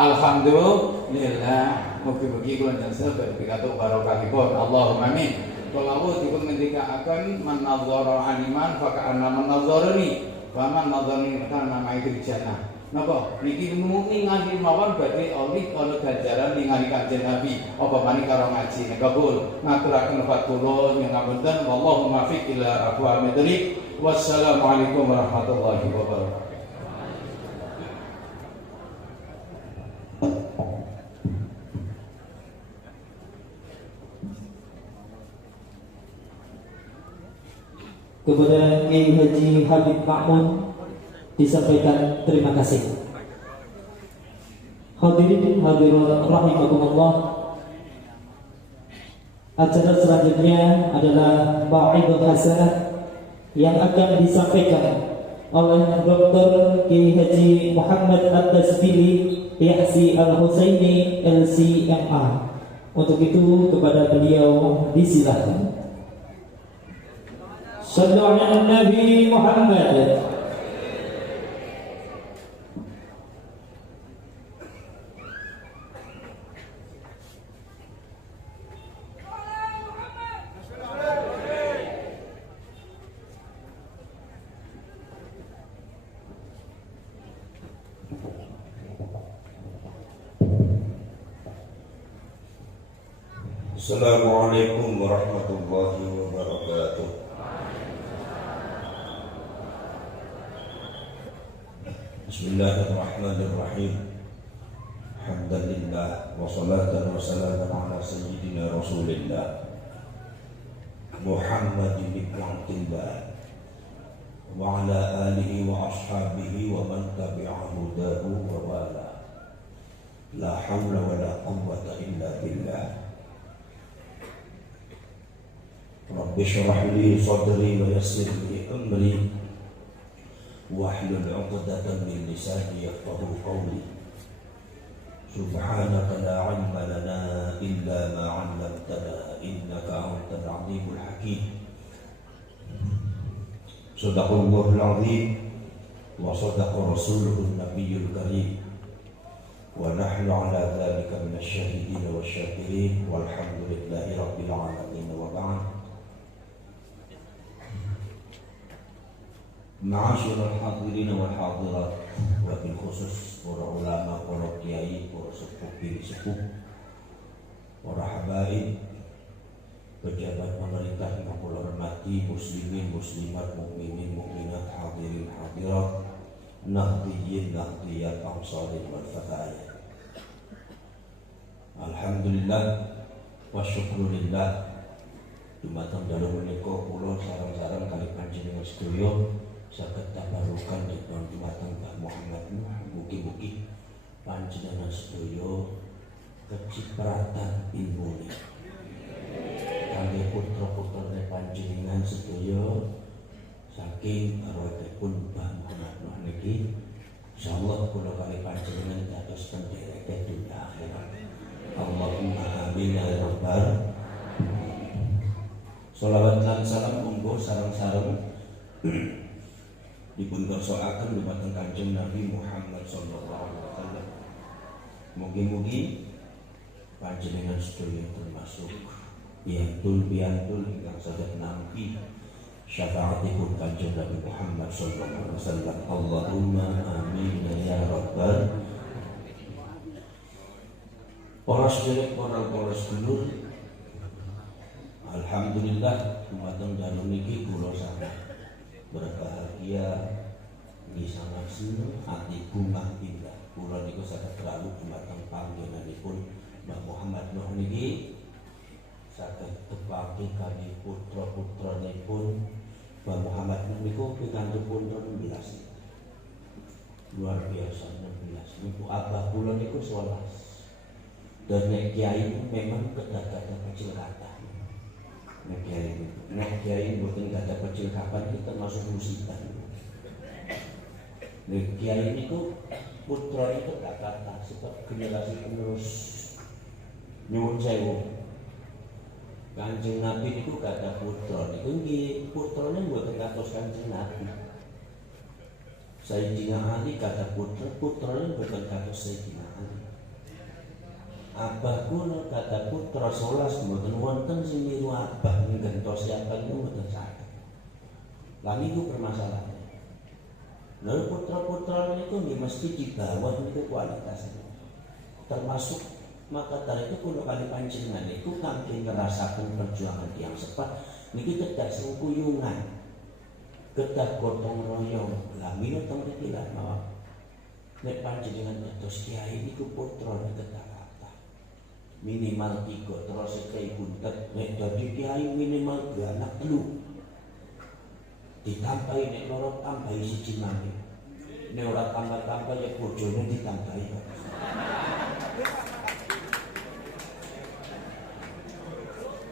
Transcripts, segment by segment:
Alhamdulillah, mugi-mugi kula njenengan berkatu barokahipun. Allahumma amin. Kula dipun ngendikaaken man nadzara animan fa ka'anna man nadzarani, wa man nadzarani kana ma'idil jannah. Napa niki ningali mawon badhe olih ana ganjaran ningali Kanjeng Nabi apa maning karo ngaji nek kabul ngaturaken fatullah ngapunten wallahu muwaffiq ila aqwamit thoriq. Wassalamualaikum warahmatullahi wabarakatuh. Kepada Kiai Haji Habib Ma'mun disampaikan terima kasih. Hadirin hadirat rahimakumullah. Acara selanjutnya adalah Mau'idul Hasanah yang akan disampaikan oleh Dr. Kiai Haji Muhammad At-Tasbili Yahsi Al-Husaini LCMA. Untuk itu kepada beliau disilakan. Sallu ala Nabi Muhammad. Assalamualaikum warahmatullahi wabarakatuh. Bismillahirrahmanirrahim. Alhamdulillah wa salatan wa salaman ala sayyidina Rasulillah Muhammadin ibn Abdillah wa ala alihi wa ashabihi wa man tabi'a hudahu wa wala. La hawla wa la quwwata illa billah. Rabbi shrah li sadri wa yassir li amri wahlul 'uqdatam min lisani yafqahu qawli. Subhanaka la 'ilma lana illa ma 'allamtana innaka antal 'alimul hakim. Sadaqallahul azim wa sadaqa rasuluhun nabiyyul karim wa nahnu ala dzalika minasyahidin wasyakirin walhamdulillahi rabbil alamin wa ba'd. Ma'asyiral hadirin wal hadirat, wa bil khusus para ulama, para kiai, para sepuh, sepuh, para habaib, pejabat pemerintah yang kula hormati, muslimin, muslimat, mukminin, mukminat, hadirin, hadirat, nahdiyyin, nahdiyat, ansharin wal fatayat. Alhamdulillah wa syukrulillah. Dumateng dalu menika kula sareng-sareng kali panjenengan sedaya saged tabarukan dipun dumateng Mbah Muhammad. Mugi-mugi panjenengan sedaya kecipratan ilmune kangge putra-putrane panjenengan sedaya saking arwahipun Mbah Muhammad niki. Insyaallah kula kali panjenengan dados penderek dunya akhirat. Allahumma amin ya rabbal. Sholawat lan salam monggo sareng-sareng dipun garsoaken dumateng Kanjeng Nabi Muhammad sallallahu alaihi wasallam. Mugi-mugi panjenengan sedaya termasuk piantul ingkang saged nampi syafaatipun Kanjeng Nabi Muhammad sallallahu alaihi wasallam. Allahumma amin ya rabbal. Para sedherek, para sedulur, alhamdulillah dumateng dalu niki kula sangat berbahagia, sangat seneng, ati bungah indah. Kula niku saged terlalu dumateng panggenanipun Mbah Muhammad Nuh niki, saged tepaki kali putra-putranipun Mbah Muhammad Nuh niku pikantuk putra 16. Luar biasa 16. Niku abah kula niku 11. Dan nek kiai memang kedah-kedah kecil kata. Nek kiai mboten gadah kecil kapan itu termasuk musibah. Nek kiai niku putra itu gak kata sebab generasi penerus. Nyuwun sewu. Kanjeng Nabi niku gadah putra niku nggih putrane mboten kados Kanjeng Nabi. Sayyidina Ali gadah putrane mboten kados Sayyidina Ali. Abah kula gadah putra 11 mboten wonten sing niru abah ngentos siapa niku mboten saged. Lah niku permasalahan. Lalu putra-putra niku nggih mesti di bawah niku kualitasnya. Termasuk maka dari itu kula kali panjenengan niku kangge ngerasaken perjuangan tiyang sepat niki kedah sing kuyungan. Kedah gotong royong. Lah minut teng mriki lah mawon. Nek panjenengan dados kiai niku putrane kedah minimal 3 terus kiai buntet. Nek dadi kiai minimal 2 anak 3 ditambahi, nek loro tambahi 1 maneh. Nek ora tambah-tambah ya bojone ditambahi.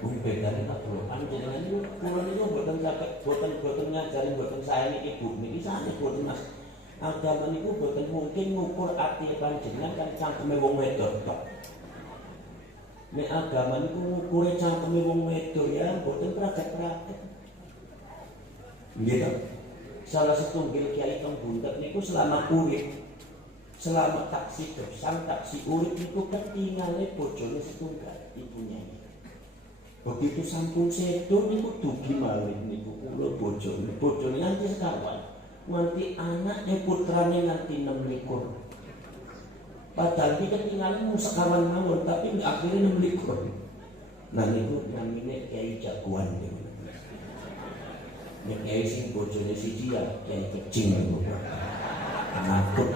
Wong bedane tak perlu panjenengan niku kula niku boten saged boten ngajari boten saya niki ibu niki sanes boten Mas. Agama niku boten mungkin ngukur ati panjenengan kan cangkeme wong wedok tok. Nek agama niku ngukure cangkeme wong wedok ya boten praktek-praktek. Nggih to. Salah setunggal kiai teng buntet niku selama urip, selama taksi sang taksi urip niku ketingale bojone setunggal ibunya. Begitu sampun sedo niku dugi malih niku kula bojone nganti sekawan. Nganti anaknya putrane nganti 26. Padahal kita tinggalnya mau sekawan mawon, tapi akhirnya 26. Nah niku namine kiai jagoan niku. Nek kiai sing bojone siji ya kiai kecing niku. Ngakut.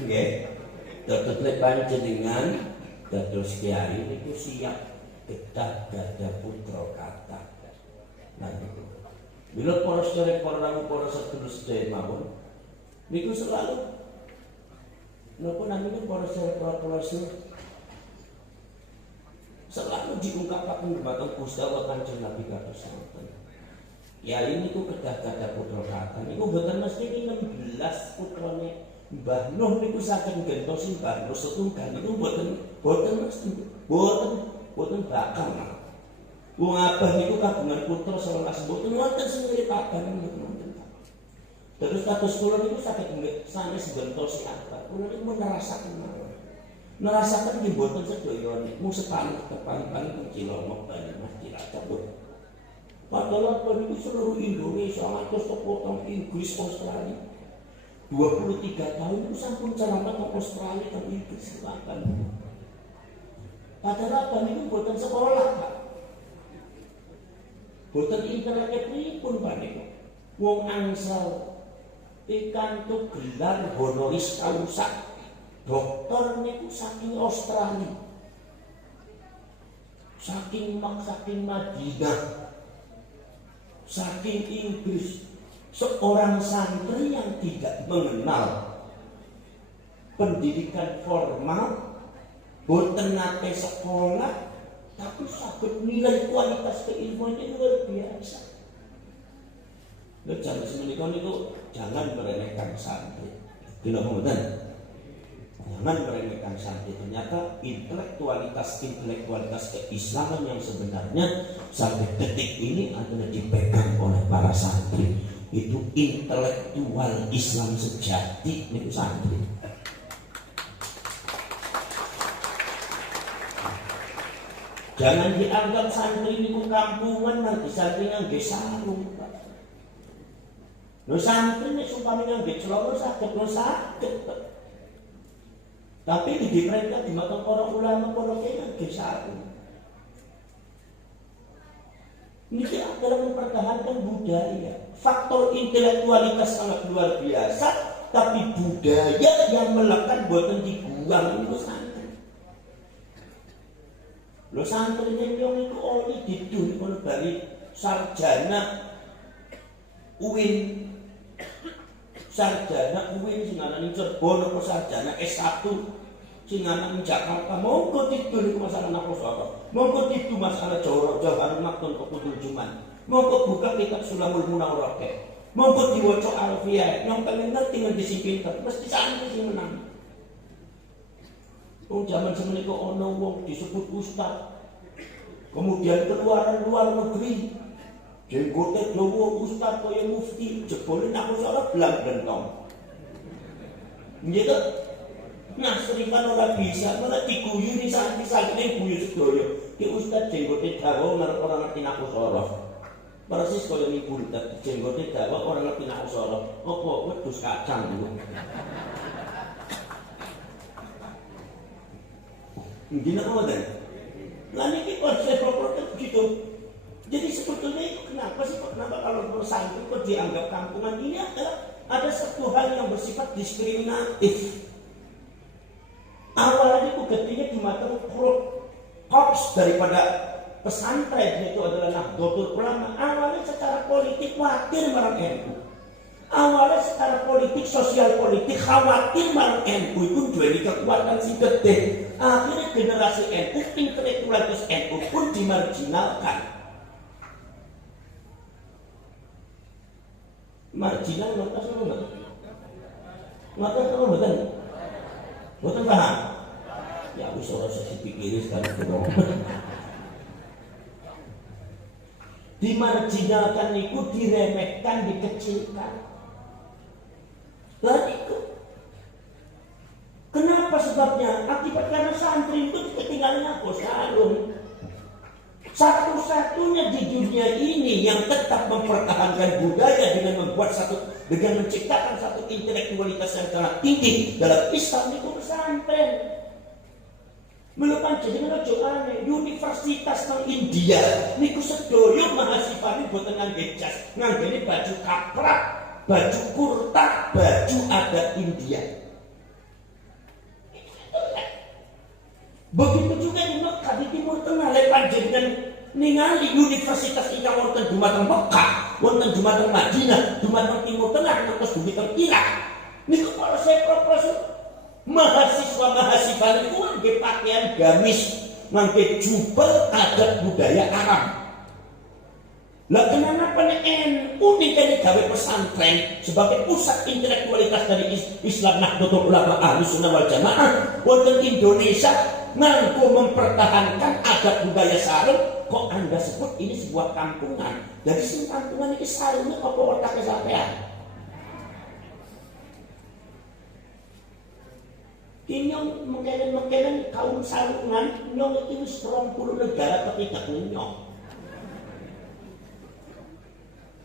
Nggih. Dados lek panjenengan dados kiai niku siap kedah gadah putra kathah. Nah niku. Bila para sedherek para sedherek mawon niku selalu napa namanya para sedherek selalu diungkapkan dumateng Gusti Allah Kanjeng Nabi kados ngoten. Kiai niku kedah-kedah putra kathah niku boten mesti 16 putrane Mbah Nuh niku saged gentosi Mbah Nuh setunggal niku boten mesti boten bakal. Wong abah niku kagungan putra 11 mboten wonten sing ngripaken mboten wonten. Terus kados kula niku saged sanes bentos abah. Kula niku nerasaken mawon. Nerasaken nggih mboten sedaya niku sepaling paling Cilomok Banyumas Cilacap. Padahal niku seluruh Indonesia ngantos potong Inggris Australia. 23 tahun itu sampun ceramah ke Australia ke Inggris Selatan. Padahal abah niku mboten sekolah, Pak. Boten intelek pripun Pak niku. Wong angsal pikantuk gelar honoris causa doktor niku saking Australia. Saking Madinah. Saking Inggris. Seorang santri yang tidak mengenal pendidikan formal, boten nate sekolah, tapi sakit nilai kualitas keilmuannya luar biasa. Jangan semenikah itu jangan meremehkan santri. Kenapa betul? Jangan meremehkan santri. Ternyata intelektualitas keislaman yang sebenarnya sampai detik ini adalah dipegang oleh para santri. Itu intelektual Islam sejati itu santri. Jangan dianggap santri ini kampungan nanti santri ngangge sarung, Pak. Lho santri nek sumpah ngangge celana sakit, Pak. Tapi di mereka di mata para ulama para kiai ngangge sarung. Ini adalah mempertahankan budaya. Faktor intelektualitas sangat luar biasa, tapi budaya yang melekat buatan dibuang itu santri. Lo santri yang itu oli didun oleh dari sarjana UIN sing ana ning Cirebon apa sarjana S1 sing ana ning Jakarta monggo didun iku masalah nafsu. Monggo didun masalah Jawahar Makton Kudul Juman. Monggo buka kitab Sulamul Munawwarah. Monggo diwaca Alfiyah. Yang pengen ngerti ngendi sing pinter mesti santri sing menang. Zaman semenika ana wong disebut ustaz. Kemudian keluaran luar negeri. Jenggote dawa ustaz kaya mufti, jebule nak usaha blang-blentong. Nggih to? Nah, serikan ora bisa, malah diguyuri santri-santri guyu sedaya. Ki ustaz jenggote dawa ora ngerti nak usaha. Persis kaya niku jenggote dawa ora ngerti nak usaha. Apa wedhus kacang niku. Gini apa dan? Lah niki konsep proper begitu. Jadi sebetulnya itu kenapa sih? Kenapa kalau santri kok dianggap kampungan? Ini adalah ada satu hal yang bersifat diskriminatif. Awalnya itu ketika di mata korps daripada pesantren itu adalah Nahdlatul Ulama. Awalnya secara politik khawatir marang NU. Awalnya secara politik, sosial politik khawatir marang NU itu duweni kekuatan sing gede. Akhirnya generasi NU, intelektualitas NU pun dimarginalkan. Marginal ngerti apa enggak? Ngerti apa betul? Betul paham? Ya wis ora usah dipikiri sekali kok. Dimarginalkan itu diremehkan, dikecilkan. Lalu itu kenapa sebabnya? Akibat karena santri itu ketinggalan apa? Sarung. Satu-satunya di dunia ini yang tetap mempertahankan budaya dengan menciptakan satu intelektualitas yang sangat tinggi dalam Islam itu pesantren. Melupakan jenengan aja aneh, universitas nang India niku sedaya mahasiswa boten ngangge jas, ngangge baju kaprak, baju kurta, baju adat India. Begitu juga di Mekah di Timur Tengah lepan jenengan ningali universitas ingkang wonten dumateng Mekah, wonten dumateng Madinah, dumateng Timur Tengah, terus dumateng Irak. Niku kalau saya profesor mahasiswa itu ngangge pakaian gamis, ngangge jubel adat budaya Arab. Lah kenapa NU niki gawe pesantren sebagai pusat intelektualitas dari Islam Nahdlatul Ulama Ahlussunnah wal Jamaah wonten Indonesia nganggo mempertahankan adat budaya sarung kok Anda sebut ini sebuah kampungan? Jadi sing kampungan ini sarungnya apa otaknya sampean? Ini mungkin kaum sarungan nyong itu 20 negara ketidak nyong.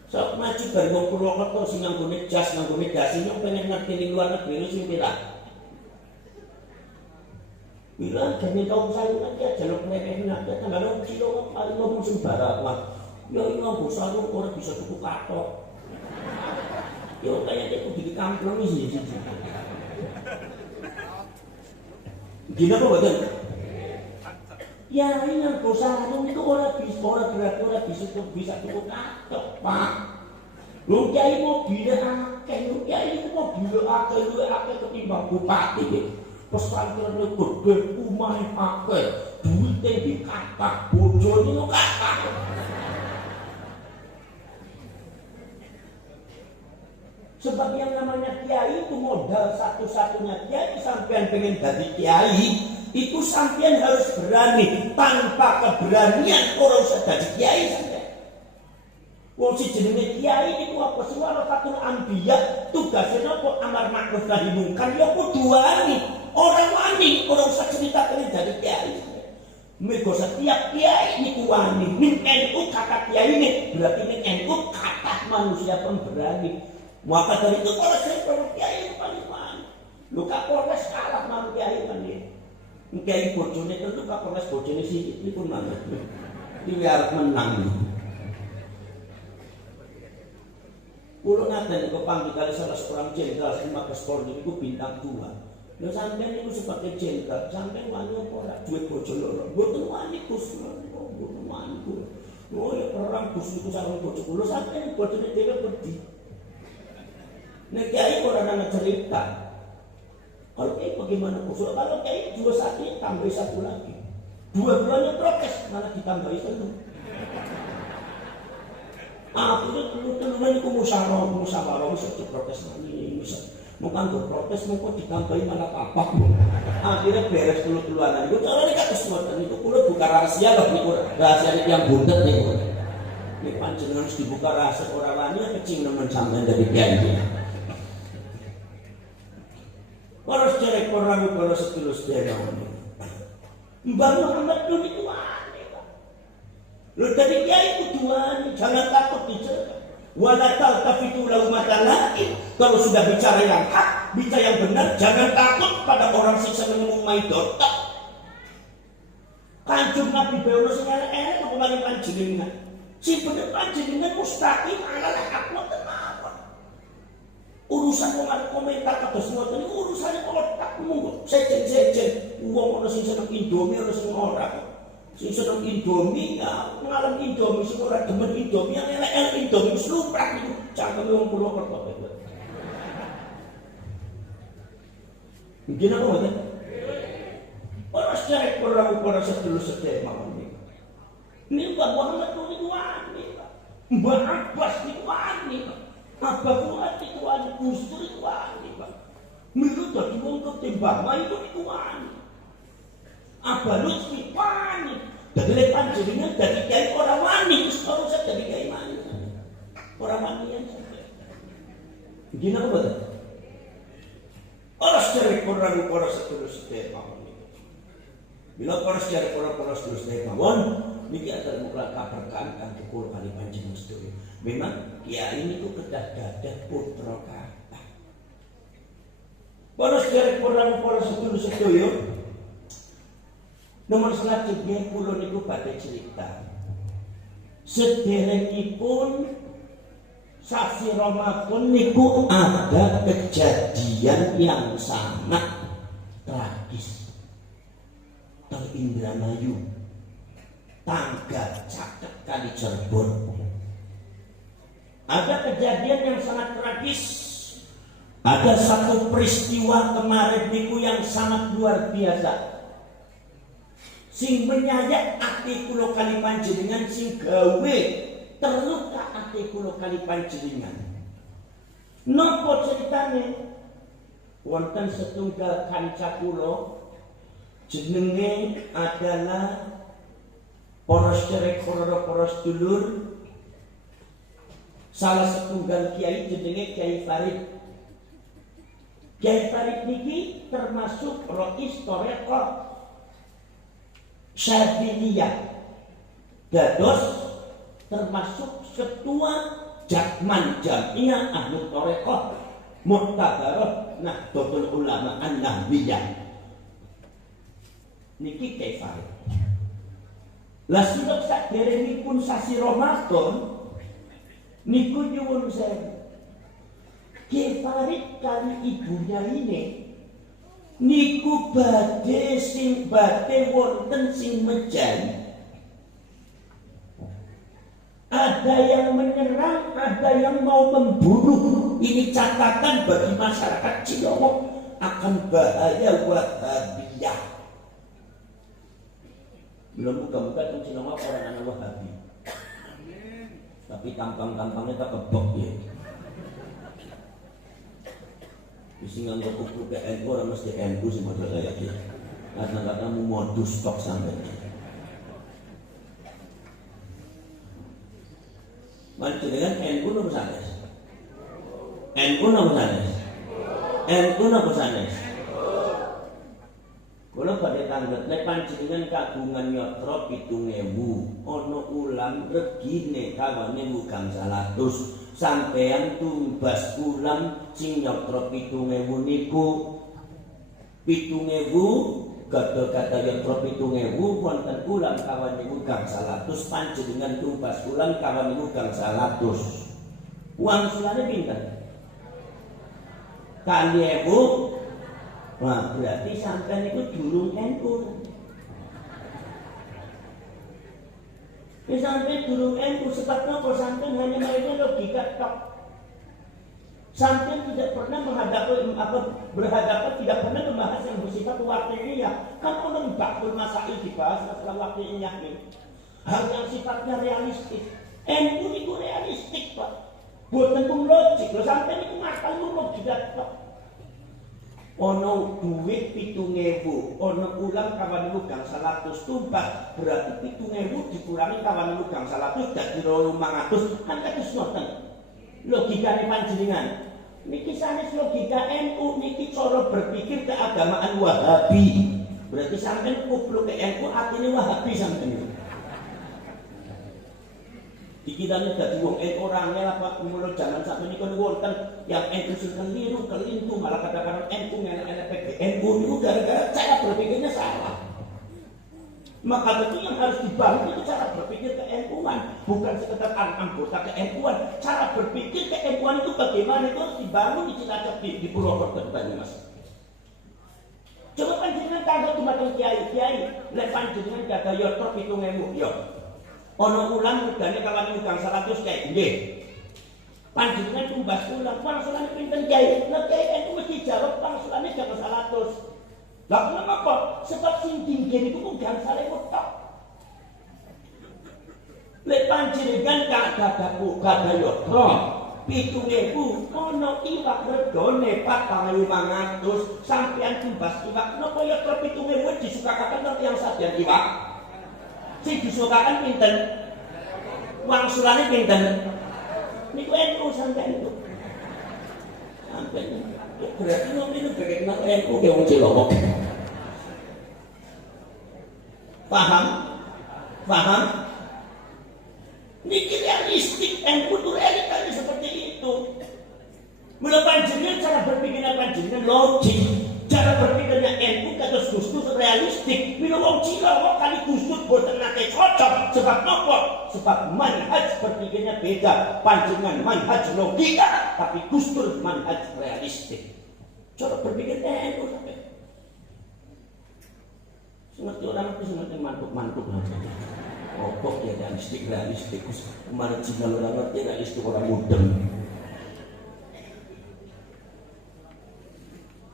So maju dari wong Purwokerto sing nganggone jas nganggone dasi nyong pengen ngerti di luar negeri sing pira. Bilang jadi kaum sarungan dia jaluk mereka nanti tanggal kilo paling ngomong sembarang. Ya ini ngomong sarung orang bisa tuku katok. Ya kayaknya itu di kampung ini sih. Gila apa betul? Ya ini ngomong sarung itu orang bisa tuku katok, Pak. Lu kiai mau bila akeh, lu kiai mau bila akeh ketimbang bupati gitu. Pesantren itu gede, umai akeh, duitnya dikata, bojone lo kata. Sebab yang namanya kiai itu modal satu-satunya kiai sampean pengen jadi kiai itu sampean harus berani. Tanpa keberanian orang bisa jadi kiai sampean. Wong si jenenge kiai itu apa sih warafatul anbiya tugasnya apa amar ma'ruf nahi munkar ya kudu wani. Orang wani, orang usah cerita kali dari kiai. Mergo setiap kiai niku wani. Ning NU kata kiai ini berarti ning NU kata manusia pemberani. Maka dari itu kalau saya kiai itu paling wani. Lu Kapolres kalah sama kiai kan dia. Kiai bojone itu Kapolres bojone sih itu pun mana. Dia harus menang. Kulo naten kepanggil kali salah seorang jenderal sama Polri itu bintang 2. Ya sampeyan niku sebagai jenderal, sampeyan wani apa ora duwe bojo loro. Mboten wani Gus, mboten wani. Oh ya perang Gus niku sareng bojo kula sampeyan bojone dhewe pedhi. Nek kiai ora nang cerita. Kalau kiai bagaimana Gus? Kalau kiai 21 tambah 1 lagi. 2-duanya protes malah ditambahi 1. Akhirnya teman-teman itu musyawarah bisa diprotes lagi bisa bukan berprotes mau ditambahin malah apa akhirnya beres telu-teluanan itu kalau ini kata semua itu kulo buka rahasia loh nih rahasia yang buntet nih ini panjenengan harus dibuka rahasia orang lainnya kecil nemen sampean dari kiai harus cari orang kalau setulus dia Mbak Muhammad itu itu lu tadi kiai tujuan jangan takut bicara. Wala taltafitu lahu matalain. Kalau sudah bicara yang hak, bicara yang benar, jangan takut pada orang siksa menyemumai dosa. Kanjeng Nabi Bayono sing elek-elek apa mari panjenengan. Si bener panjenengan mustaqim ala hakmu tenawan. Urusan wong arep komentar kados ngoten niku urusane otakmu. Sejen-sejen wong ono sing seneng Indomie ono sing ora. Sing seneng Indomie ya ngalem Indomie sing ora demen Indomie yang elek-elek Indomie sluprak niku cangkeme wong Purwokerto. Gimana kok ngoten? Ora secara ora sedulur sedherek mawon niku. Niku Mbah Muhammad niku wani, Pak. Mbah Abbas niku wani, Pak. Abah Fuad niku wani, Gus Dur niku wani, Pak. Milu dadi wong ketimbang niku wani. Abah Lutfi wani. Jadi lepan jadinya dari kiai orang wani. Kalau saya dari kiai wani. Orang wani yang sampai. Begini apa betul? Orang sejarah orang setulus sedaya mawon. Bila orang sejarah orang setulus sedaya mawon, niki akan mulai kabarkan kan kula kali panjenengan sedaya. Memang kiai ini tuh kedah-dadah putra kata. Orang sejarah orang setulus sedaya nomor selanjutnya kula niku badhe cerita. Sederengipun sasi Ramadan niku ada kejadian yang sangat tragis. Teng Indramayu, tangga Caket Kali Cirebon. Ada kejadian yang sangat tragis. Ada satu peristiwa kemarin niku yang sangat luar biasa. Sing menyayat ati kula kali panjenengan sing gawe terluka ati kula kali panjenengan. Napa ceritane? Wonten setunggal kanca kula jenenge adalah Poros cerek poros dulur. Salah setunggal kiai jenenge Kiai Farid. Kiai Farid niki termasuk rois Thariqah Syadziliyah. Dados termasuk ketua Jakman Jamiah Ahlul Thariqah Mu'tabarah Nahdlatul Ulama An-Nahwiyah. Niki Kiai Farid. Lah sudah saderengipun sasi Ramadan niku nyuwun sewu. Kiai Farid kali ibunya ini niku badhe sing badhe wonten sing mejan. Ada yang menyerang, ada yang mau membunuh. Ini catatan bagi masyarakat Cilongok akan bahaya Wahabiyah. Belum buka-buka di Cilongok orang anak Wahabi. Tapi tampang-tampangnya tak kebok ya. Isi nganggap kuku ke NU orang mesti NU sih modal saya ya. Kadang-kadang mau modus stok sampai. Macam dengan NU nomor sanes. NU nomor sanes. NU nomor sanes. Kalau pada tanggal panjenengan kagungan yatra 7.000 ono ulam regine kawane bukan 100 sampean tumbas ulam sing yatra 7.000 niku 7.000 kata yatra 7.000 wonten ulam kawane bukan 100 panjenengan tumbas ulam kawane bukan 100 uang sulane pinten? Kali 1000. Wah, berarti sampai itu durung NU. Sampai durung NU sebabnya kok sampai hanya mainnya logika tok. Sampai tidak pernah berhadapan tidak pernah membahas yang bersifat waqi'iyah. Kan orang bakul masail dibahas masalah waqi'iyah ini. Hal yang sifatnya realistis. NU itu realistik, Pak. Buat tentu logik. Sampai itu makal logika tok. Ono duit 7.000, ono ulang kawan lugang 100 tumbas, berarti 7.000 dikurangi kawan lugang 100 jadi 500 kan kados ngoten. Logikane panjenengan. Niki sanes logika NU, niki cara berpikir keagamaan Wahabi. Berarti sampean kumpul ke NU artine Wahabi sampean. Dikiranya dari wong orangnya apa mulut jangan sampai ini kan wonten yang NU keliru kelintu malah kadang-kadang NU ngelak-ngelak NU itu gara-gara cara berpikirnya salah. Maka itu yang harus dibangun itu cara berpikir ke NU-an, bukan sekedar anggota ke NU-an. Cara berpikir ke NU-an itu bagaimana itu harus dibangun di Cilacap di Purwokerto Banyumas. Coba panjenengan tanggal dumateng kiai-kiai, lek panjenengan gak ada yotor 7.000 yo. Ono ulang regane kawan ugang 100 kayak nggih. Panjenengan tumbas ulang pangsulane pinten kiai? Lah kiai itu mesti jawab pangsulane jangan 100. Lah kenapa? Sebab sing dingin itu kok gangsale tok. Lek panjenengan gak ada yotro 7.000 ono iwak regane 4.500 sampean tumbas iwak napa yotro 7.000 disukakaken yang sajian iwak? Si disukakan pinten, uang sulane pinten. Niku NU sampai itu. Sampai itu. Berarti nanti itu bagaimana NU ke wong Cilongok. Paham? Paham? Niki realistik NU itu realitanya seperti itu. Mula panjenengan cara berpikirnya panjenengan logik. Cara berpikirnya NU kados Gustus realistik. Bila wong Cilongok kali Gustus boten nate cocok. Sebab nopo? Sebab manhaj berpikirnya beda. Panjenengan manhaj logika, tapi Gustus manhaj realistik. Cara berpikirnya NU sampai. Seperti orang itu seperti mantuk-mantuk aja. Kok ya realistik. Kemarin jika orang ngerti realistik orang mudeng.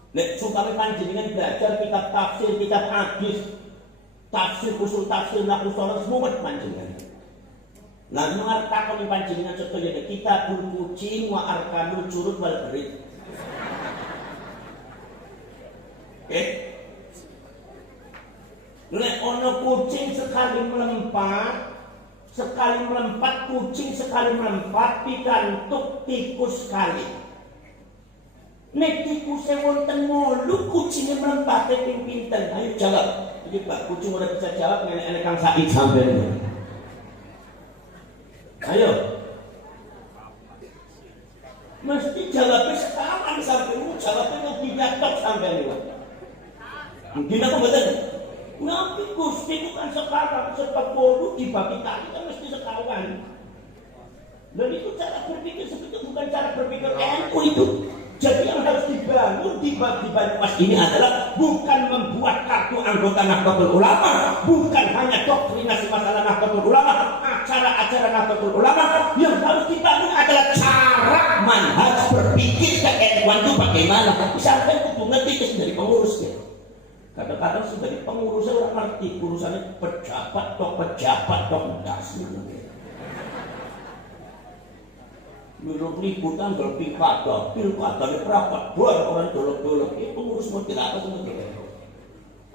Nek supaya panjenengan belajar kitab tafsir, kitab hadis, tafsir usul tafsir nahwu saraf semua panjenengan. Lah ngarep takon panjenengan sedaya kitabul kucing wa arkanul curut wal berit. Lek ono kucing sekali melompat kucing sekali melompat pikantuk tikus sekali. Nek tikusnya wonten 8 kucingnya melompat ping pinten. Ayo jawab. Jadi Pak kucing udah bisa jawab nenek Kang Said sampean. Ayo. Mesti jawabnya sekarang sampai jawabnya logika tok sampean niku. Mungkin apa betul? Nanti Gusti itu kan sekarang 10 dibagi kali kan mesti sekawan. Dan itu cara berpikir seperti itu bukan cara berpikir NU itu. Jadi yang harus dibangun di Banyumas ini adalah bukan membuat kartu anggota Nahdlatul Ulama, bukan hanya doktrinasi masalah Nahdlatul Ulama, acara-acara Nahdlatul Ulama. Yang harus dibangun adalah cara manhaj berpikir ke-NU itu bagaimana. Misalkan kudu ngerti itu dari pengurus ya. Kadang-kadang sebagai pengurus orang ngerti urusannya pejabat tok enggak sih. Menurut liputan berpikada, pilkada ini perapat, buat orang dolok-dolok. Ini pengurus ngerti apa sebenarnya?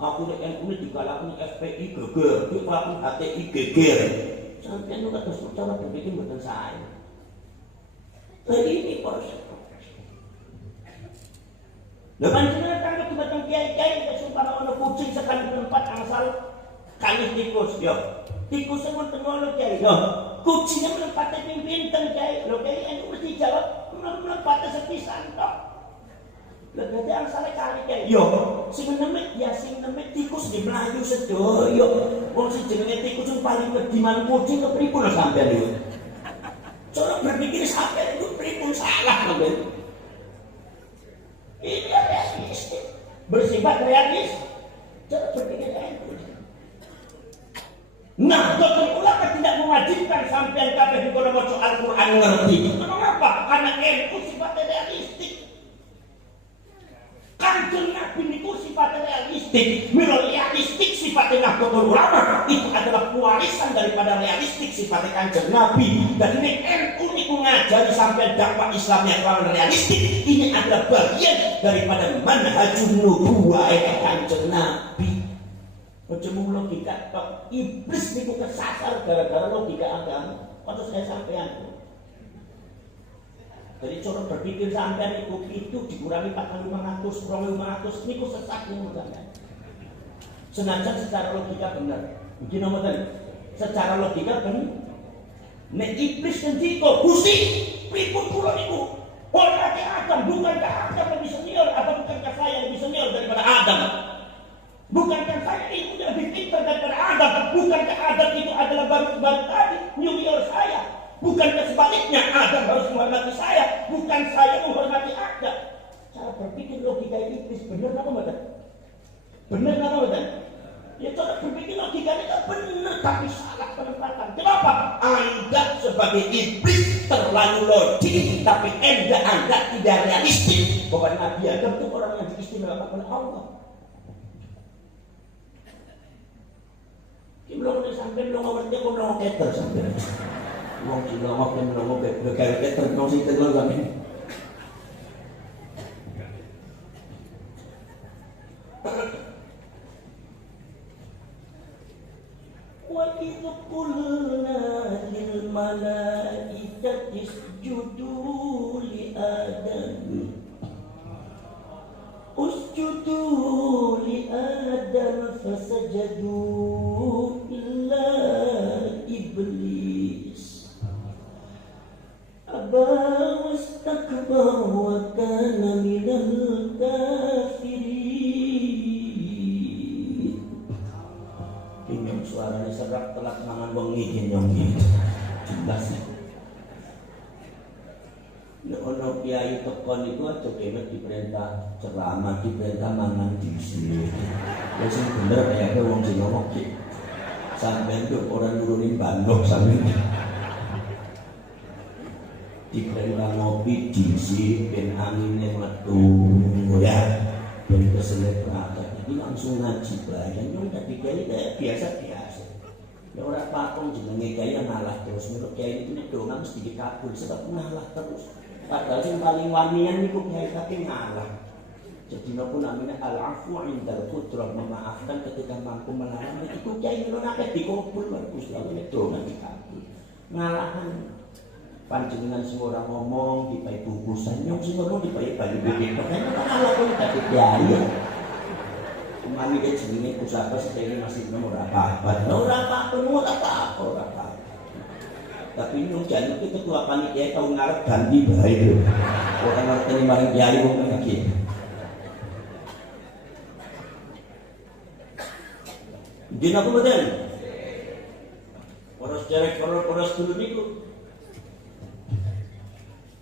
Aku nih NU ini dikalahkan FPI geger, dikalahkan HTI geger. Sampai juga terus cara berpikir bukan saya. Jadi ini proses. Lepas itu kan kebetulan kiai-kiai sumpah ono kucing sekali berempat angsal kali tikus yo. Tikusnya wonten 8 kiai yo. Kucingnya melempatnya pinten kiai. Lho kiai anu mesti jawab melempatnya sepisan tok. Lha berarti angsale kali kiai. Yo, sing nemet tikus di Melayu sedoyo. Wong sing jenenge tikus sing paling wedi man kucing kepripun sampean niku. Cara berpikir sampean itu pripun salah sampean. Ini realistis, bersifat realis. Cara berpikir NU. Nahdlatul Ulama tidak mewajibkan sampean kabeh dikono maca Al-Qur'an ngerti. Kenapa? Karena NU sifatnya realistik. Kanjeng Nabi niku sifatnya realistik. Mila realistik sifatnya Nahdlatul Ulama itu adalah pewarisan daripada realistik sifatnya Kanjeng Nabi. Dan ini NU niku ngajari sampean dakwah Islamnya kalau realistik. Ini adalah bagian daripada manhajun nubuwah Kanjeng Nabi. Ojo mung logika tok. Iblis niku kesasar gara-gara logika agama. Kok saya sampean. Jadi cara berpikir sampean itu dikurangi 4.500, 2.500 niku sesat niku sampean. Senajan secara logika benar. Mungkin nomor tadi. Secara logika benar. Nek iblis ngendika, Gusti, pripun kula niku? Hormati Adam, bukankah Adam lebih senior atau bukankah saya lebih senior daripada Adam? Bukankah saya itu lebih pintar daripada Adam? Bukankah Adam itu adalah baru tadi junior saya? Bukankah sebaliknya Adam harus menghormati saya? Bukan saya menghormati Adam. Cara berpikir logika iblis benar apa enggak? Benar apa enggak? Ya cara berpikir logika itu benar tapi salah penempatan. Kenapa? Anda sebagai iblis terlalu logik tapi Anda tidak realistik. Bahwa Nabi Adam itu orang yang diistimewakan oleh Allah. Belum sampai belum ngerti kok belum keter sampai. Wong Cina mah belum keter nong sing tegur sampai. Wa idh qulna lil malaikati isjudu li Adam. Usjudu li Adam fasajadu illa iblis aba wastakbar wa kana minal kafirin. Ini suaranya serak telat mangan wong ngijin nyong jelas. Nek ono kiai tekon iku aja kemet diperintah ceramah, diperintah mangan dhisik. Ya sing bener kayake wong sing ngomong iki. Sampeyan kok ora nurunin bandok sampeyan. Diperintah ngopi dhisik ben angine metu ya. Ben keselet praktek iki langsung ngaji bae. Nyong dadi kiai biasa-biasa. Ya ora patung jenenge kiai ngalah terus. Menurut kiai itu nek donga mesti dikabul sebab ngalah terus. Padahal yang paling wanian niku kiai ngalah. Jadi napa namanya al-afwu indal qudrah, memaafkan ketika mampu melarang itu kiai ngono akeh dikubul karo Gusti Allah donga dikabul. Ngalahan panjenengan sing ora ngomong dipae bungkusan nyong sing ngomong dipae bali bukit. Makanya kalau kok dadi kiai. Mami ke jenenge pusaka sedene masih nomor apa-apa. Ora apa-apa. Tapi nyong jan iki ketua panitia tahun ngarep ganti bae lho. Ora ngerti marang kiai wong iki. Gina apa betul? Poros dulu niku.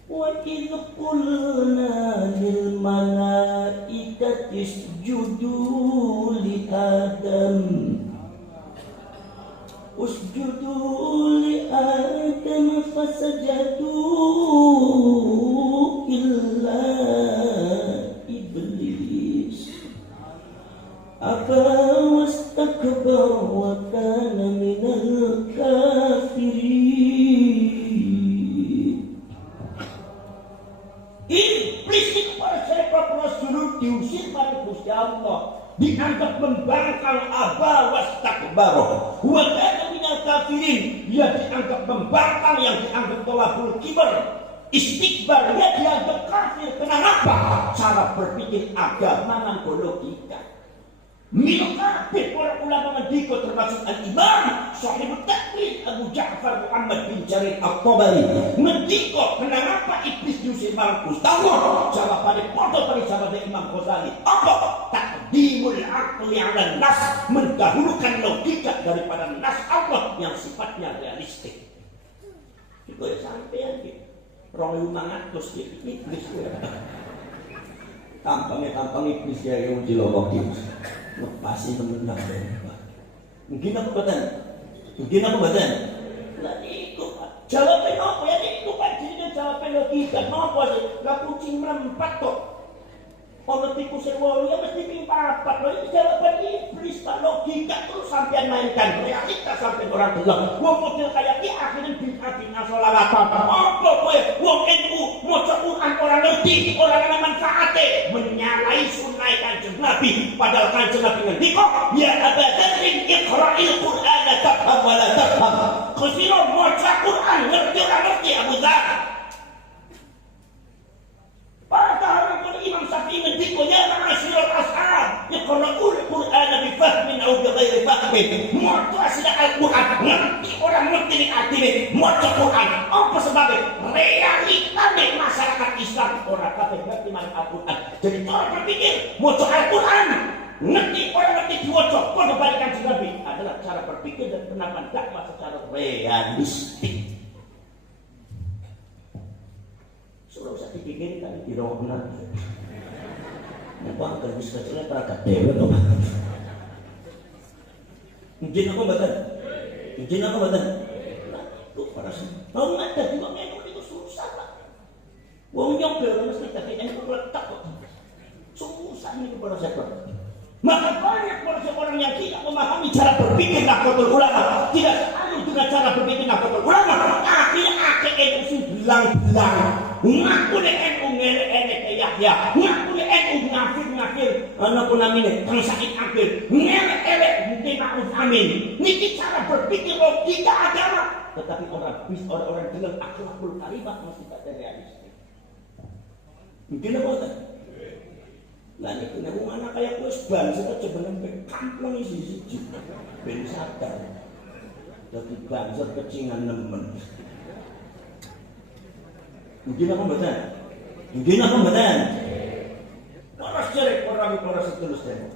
Wa idh qulna lil malaikati isjudu li Adam. Usjudu li Adam fasajadu illa iblis. Aba wastakbar wa kana minal kafirin. Iblis itu pada saya dulu diusir pada Gusti Allah, dianggap membangkang. Aba wastakbar wa kana minal kafirin. Dia dianggap membangkang, yang dianggap tolabul kibar, istikbar, dia dianggap kafir. Kenapa? Cara berpikir agama nganggo logika. Minum kafir para ulama mendiko, termasuk al-Imam Sahibut Takwil Abu Ja'far Muhammad bin Jarir At-Tabari mendiko kenapa iblis diusir mampus. Tahu jawabannya podo pada jawabannya Imam Ghazali. Apa? Taqdimul aqli 'ala nas, mendahulukan logika daripada nas Allah yang sifatnya realistik. Itu ya sampean iki 2.500 iblis ya. Tampang iblis ya yang dilowoki. Pasti temen-temen. Mungkin apa badan? Lah iku jawabe apa ya iku Pak jenenge jawabe logika. Napa sih? Lah kucing merempat kok. Ono tikus sing wolu ya mesti ping 4. Lho iki jawaban iblis Pak, logika terus sampean mainkan realitas sampean ora delok. Wong model kaya iki akhirnya bid'ah sholawat. Apa kowe wong NU maca Quran ora ngerti, ora ana manfaate, menyalahi sunnah Kanjeng Nabi, padahal Kanjeng Nabi ngendika, ya Aba Dzarrin iqra'il Qur'ana tafham wa la tafham. Kusiro maca Quran ngerti ora ngerti Abu Dzar. Padahal Imam Syafi'i ngendika, ya ma'asyiral ashab, iqra'ul Qur'ana bi fahmin aw bi ghairi fahmin. Maca Al-Qur'an ngerti orang ngerti artine maca Quran. Apa sebabnya? Realitane masyarakat Islam ora kabeh ngerti marang Al-Qur'an. Jadi cara berpikir maca Al-Qur'an ngerti orang ngerti diwaca padha balikan Nabi adalah cara berpikir dan penerapan dakwah secara realistik. Sudah usah dipikirin kali di rohna. Napa kerja sekecilnya perangkat dewa tuh. Mungkin aku badan. Tuh paras. Tahu nggak tadi wong itu susah Pak. Wong nyopel mesti tadi itu letak kok. Susah ini kepada saya. Maka banyak orang yang tidak memahami cara berpikir Nahdlatul Ulama, tidak selalu dengan cara berpikir Nahdlatul Ulama. Akhirnya akhirnya itu belang-belang. Ngaku nek NU ngelek-elek Yahya, ngaku nek NU ngafir-ngafir ana pun namine Kang Said Akil, ngelek-elek Mufti Ma'ruf Amin. Niki cara berpikir logika agama, tetapi orang dengan akhlakul karimah masih tidak realistis. Mungkin apa tak? Lah nek nek wong anak kaya kowe bangsa sebenarnya kampung siji-siji. Ben sadar. Dadi bangsa kecingan nemen. Mungkin apa badan? Poros jelek poros seterusnya.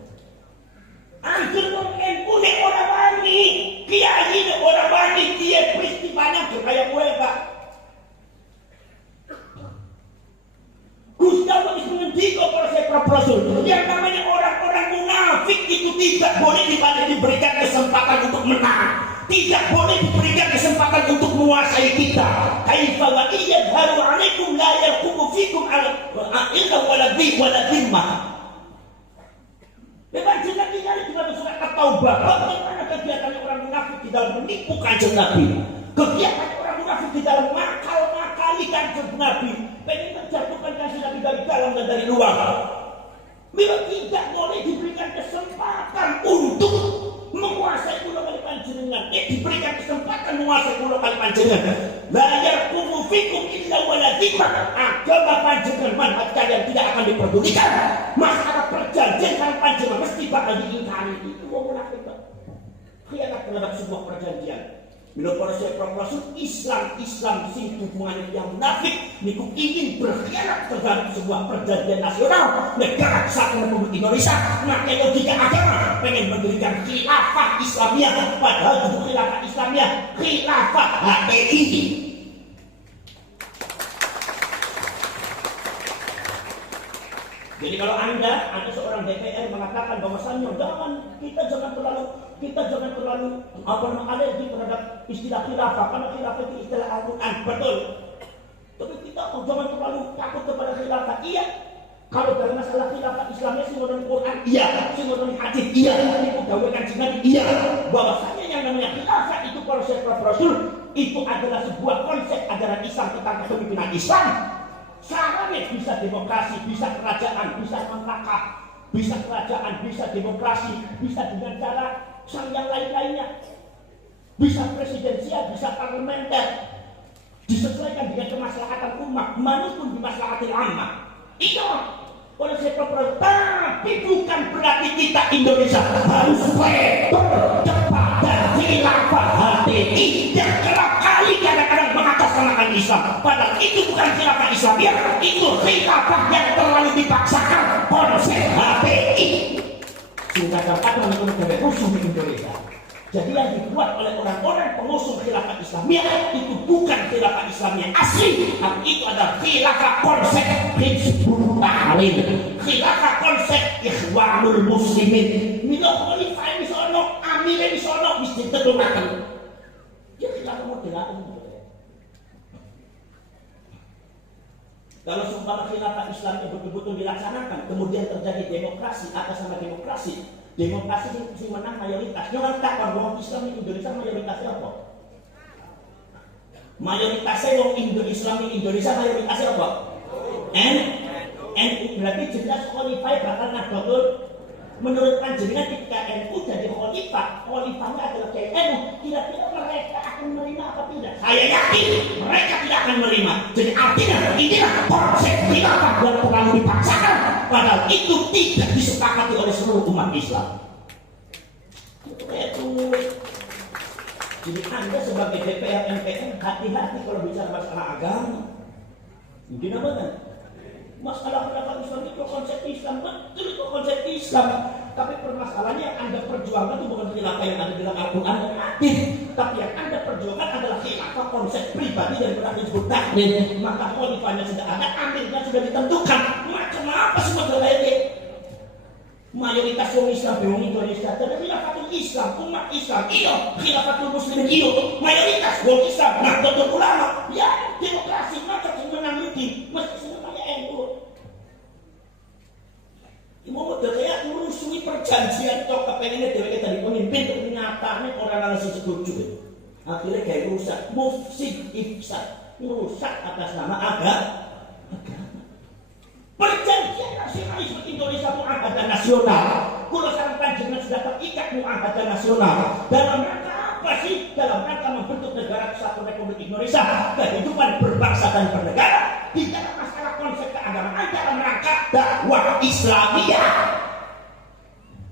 Anjir wong NU nek ora wani, kiai nek ora wani, dia peristiwanya kaya kowe Pak. Gusti Allah menghentikan para rasul. Yang namanya orang-orang munafik itu tidak boleh diberikan kesempatan untuk menang, tidak boleh diberikan kesempatan untuk menguasai kita. Kaifa wa yadharu 'alaikum la yarqubu fikum illa wala dhimma. Memang jelas ini juga surat At-Taubah. Bagaimana kegiatan orang munafik di dalam menipu Kanjeng Nabi? Kegiatan orang munafik di dalam makali Kanjeng Nabi, pengen menjatuhkan Kanjeng Nabi dari dalam dan dari luar. Mila tidak boleh diberikan kesempatan untuk menguasai pulau kali panjenengan. Diberikan kesempatan menguasai pulau kali panjenengan. La yarqubu fikum illa wala dhimma. Agama panjenengan manhaj kalian tidak akan diperdulikan. Masalah perjanjian kali panjenengan mesti bakal diingkari. Itu wong munafik. Khianat terhadap sebuah perjanjian. Bila para Rasul Islam sing hubungannya yang munafik niku ingin berkhianat terhadap sebuah perjanjian nasional negara kesatuan Republik Indonesia. Maka logika agama pengen mendirikan khilafah Islamiyah, padahal itu khilafah Islamiyah, khilafah HTI. Jadi kalau anda seorang DPR mengatakan bahwasanya kita jangan terlalu alergi terhadap istilah khilafah, karena khilafah itu istilah Al-Quran, betul. Tapi kita jangan terlalu takut kepada khilafah. Iya. Kalau dalam masalah khilafah Islamnya sing ngoten Quran, iya. Sing ngoten hadis, iya. Itu gawe kanjeng Nabi, iya. Bahwasanya yang namanya khilafah itu para Rasul itu adalah sebuah konsep ajaran Islam tentang kepemimpinan Islam. Caranya bisa demokrasi, bisa kerajaan, bisa monarki, bisa kerajaan, bisa demokrasi, bisa dengan cara yang lain-lainnya, bisa presidensial, bisa parlementer, disesuaikan dengan kemaslahatan umat, manapun dimaslahatil ammah. Itu oleh sebab tapi bukan berarti kita Indonesia harus cepat dan khilafah HTI yang kerap kali kadang-kadang mengatasnamakan Islam. Padahal itu bukan khilafah Islamiyah, itu khilafah yang terlalu dipaksakan konsep HTI. Sehingga kata teman-teman musuh di Indonesia. Jadi yang dibuat oleh orang-orang pengusung khilafah Islamiyah itu bukan khilafah Islamiyah asli, tapi itu adalah khilafah konsep Hizbut Tahrir, khilafah konsep Ikhwanul Muslimin. Mila khalifah ini sono, amir ini sono, mesti ditetunakan. Ya khilafah modern. Kalau sumpah khilafah Islamnya betul-betul dilaksanakan, kemudian terjadi demokrasi atas nama demokrasi. Demokrasi yang menang mayoritas. Yang tak orang Islam di Indonesia mayoritasnya apa? Mayoritasnya orang Islam di Indonesia mayoritasnya apa? NU berarti jelas khalifah bakal nahdlatul. Menurut panjenengan ketika NU jadi khalifahnya adalah NU. Kira-kira mereka akan menerima apa tidak? Saya yakin mereka tidak akan menerima. Jadi artinya inilah konsep khilafah yang terlalu dipaksakan. Padahal itu tidak disepakati oleh seluruh umat Islam. Jadi Anda sebagai DPR MPN hati-hati kalau bicara masalah agama. Mungkin apa kan? Masalah khilafah Islam itu konsep Islam, betul itu konsep Islam. Tapi permasalahannya yang Anda perjuangkan itu bukan khilafah yang ada dalam Al-Quran dan hadis, tapi yang Anda perjuangkan adalah khilafah konsep pribadi yang berarti Hizbut Tahrir. Maka khalifahnya sudah ada, amirnya sudah ditentukan. Macam apa sih masalah ini? Mayoritas orang Islam di Indonesia jadi khilafatul Islam, umat Islam, iya, khilafatul Muslimin, iya, mayoritas orang Islam, nah betul ulama, ya demokrasi macam menang itu, mesti semuanya NU. Mau kayak merusui perjanjian tok kepengennya DWK tadi pemimpin ternyata orang langsung setuju. Akhirnya kayak rusak, mufsid ifsad, rusak atas nama agama. Perjanjian nasionalisme Indonesia muahadah nasional. Kalau sekarang panjenengan sudah terikat muahadah nasional. Dalam rangka apa sih? Dalam rangka membentuk negara kesatuan Republik Indonesia, kehidupan berbangsa dan bernegara. Di dalam masalah konsep keagamaan dalam rangka dakwah Islamiyah.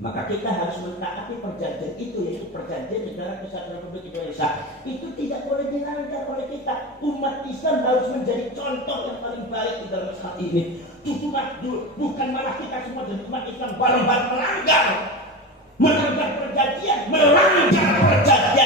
Maka kita harus mentaati perjanjian itu, yaitu perjanjian negara kesatuan Republik Indonesia. Itu tidak boleh dilanggar oleh kita. Umat Islam harus menjadi contoh yang paling baik di dalam masalah ini. Bukan malah kita semua jadi umat Islam bareng-bareng melanggar perjanjian,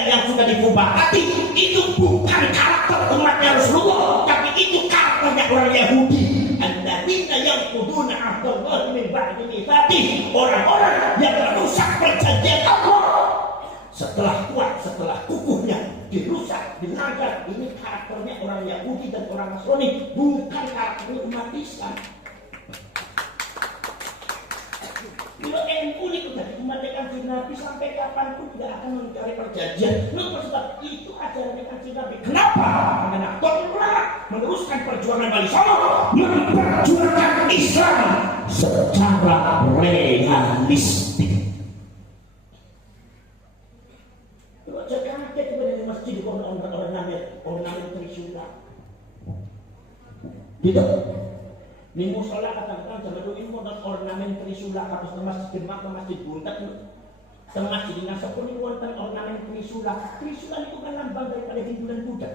yang sudah disepakati. Itu bukan karakter umatnya Rasulullah, tapi itu karakternya orang Yahudi. Alladzina yanquduna ahdallahi min ba'di mitsaqih, orang-orang yang merusak perjanjian Allah setelah kuat, setelah kukuhnya dirusak, dilanggar. Ini karakternya orang Yahudi dan orang Nasrani, bukan karakternya umat Islam. Kalau NU itu dari umat Kanjeng Nabi sampai kapanpun tidak akan mencari perjanjian. Lalu sebab itu ajaran Kanjeng Nabi. Kenapa? Karena Nahdlatul Ulama meneruskan perjuangan Wali Songo, memperjuangkan Islam secara realistik. Kalau jangan kaget kepada masjid di ornamen Trisula. Gitu. Di musola katakan zaman dulu ini wonten ornamen Trisula kados masjid Demak atau masjid Buntet. Teng masjid Nasab pun wonten ornamen Trisula. Trisula itu kan lambang daripada Hindu dan Buddha.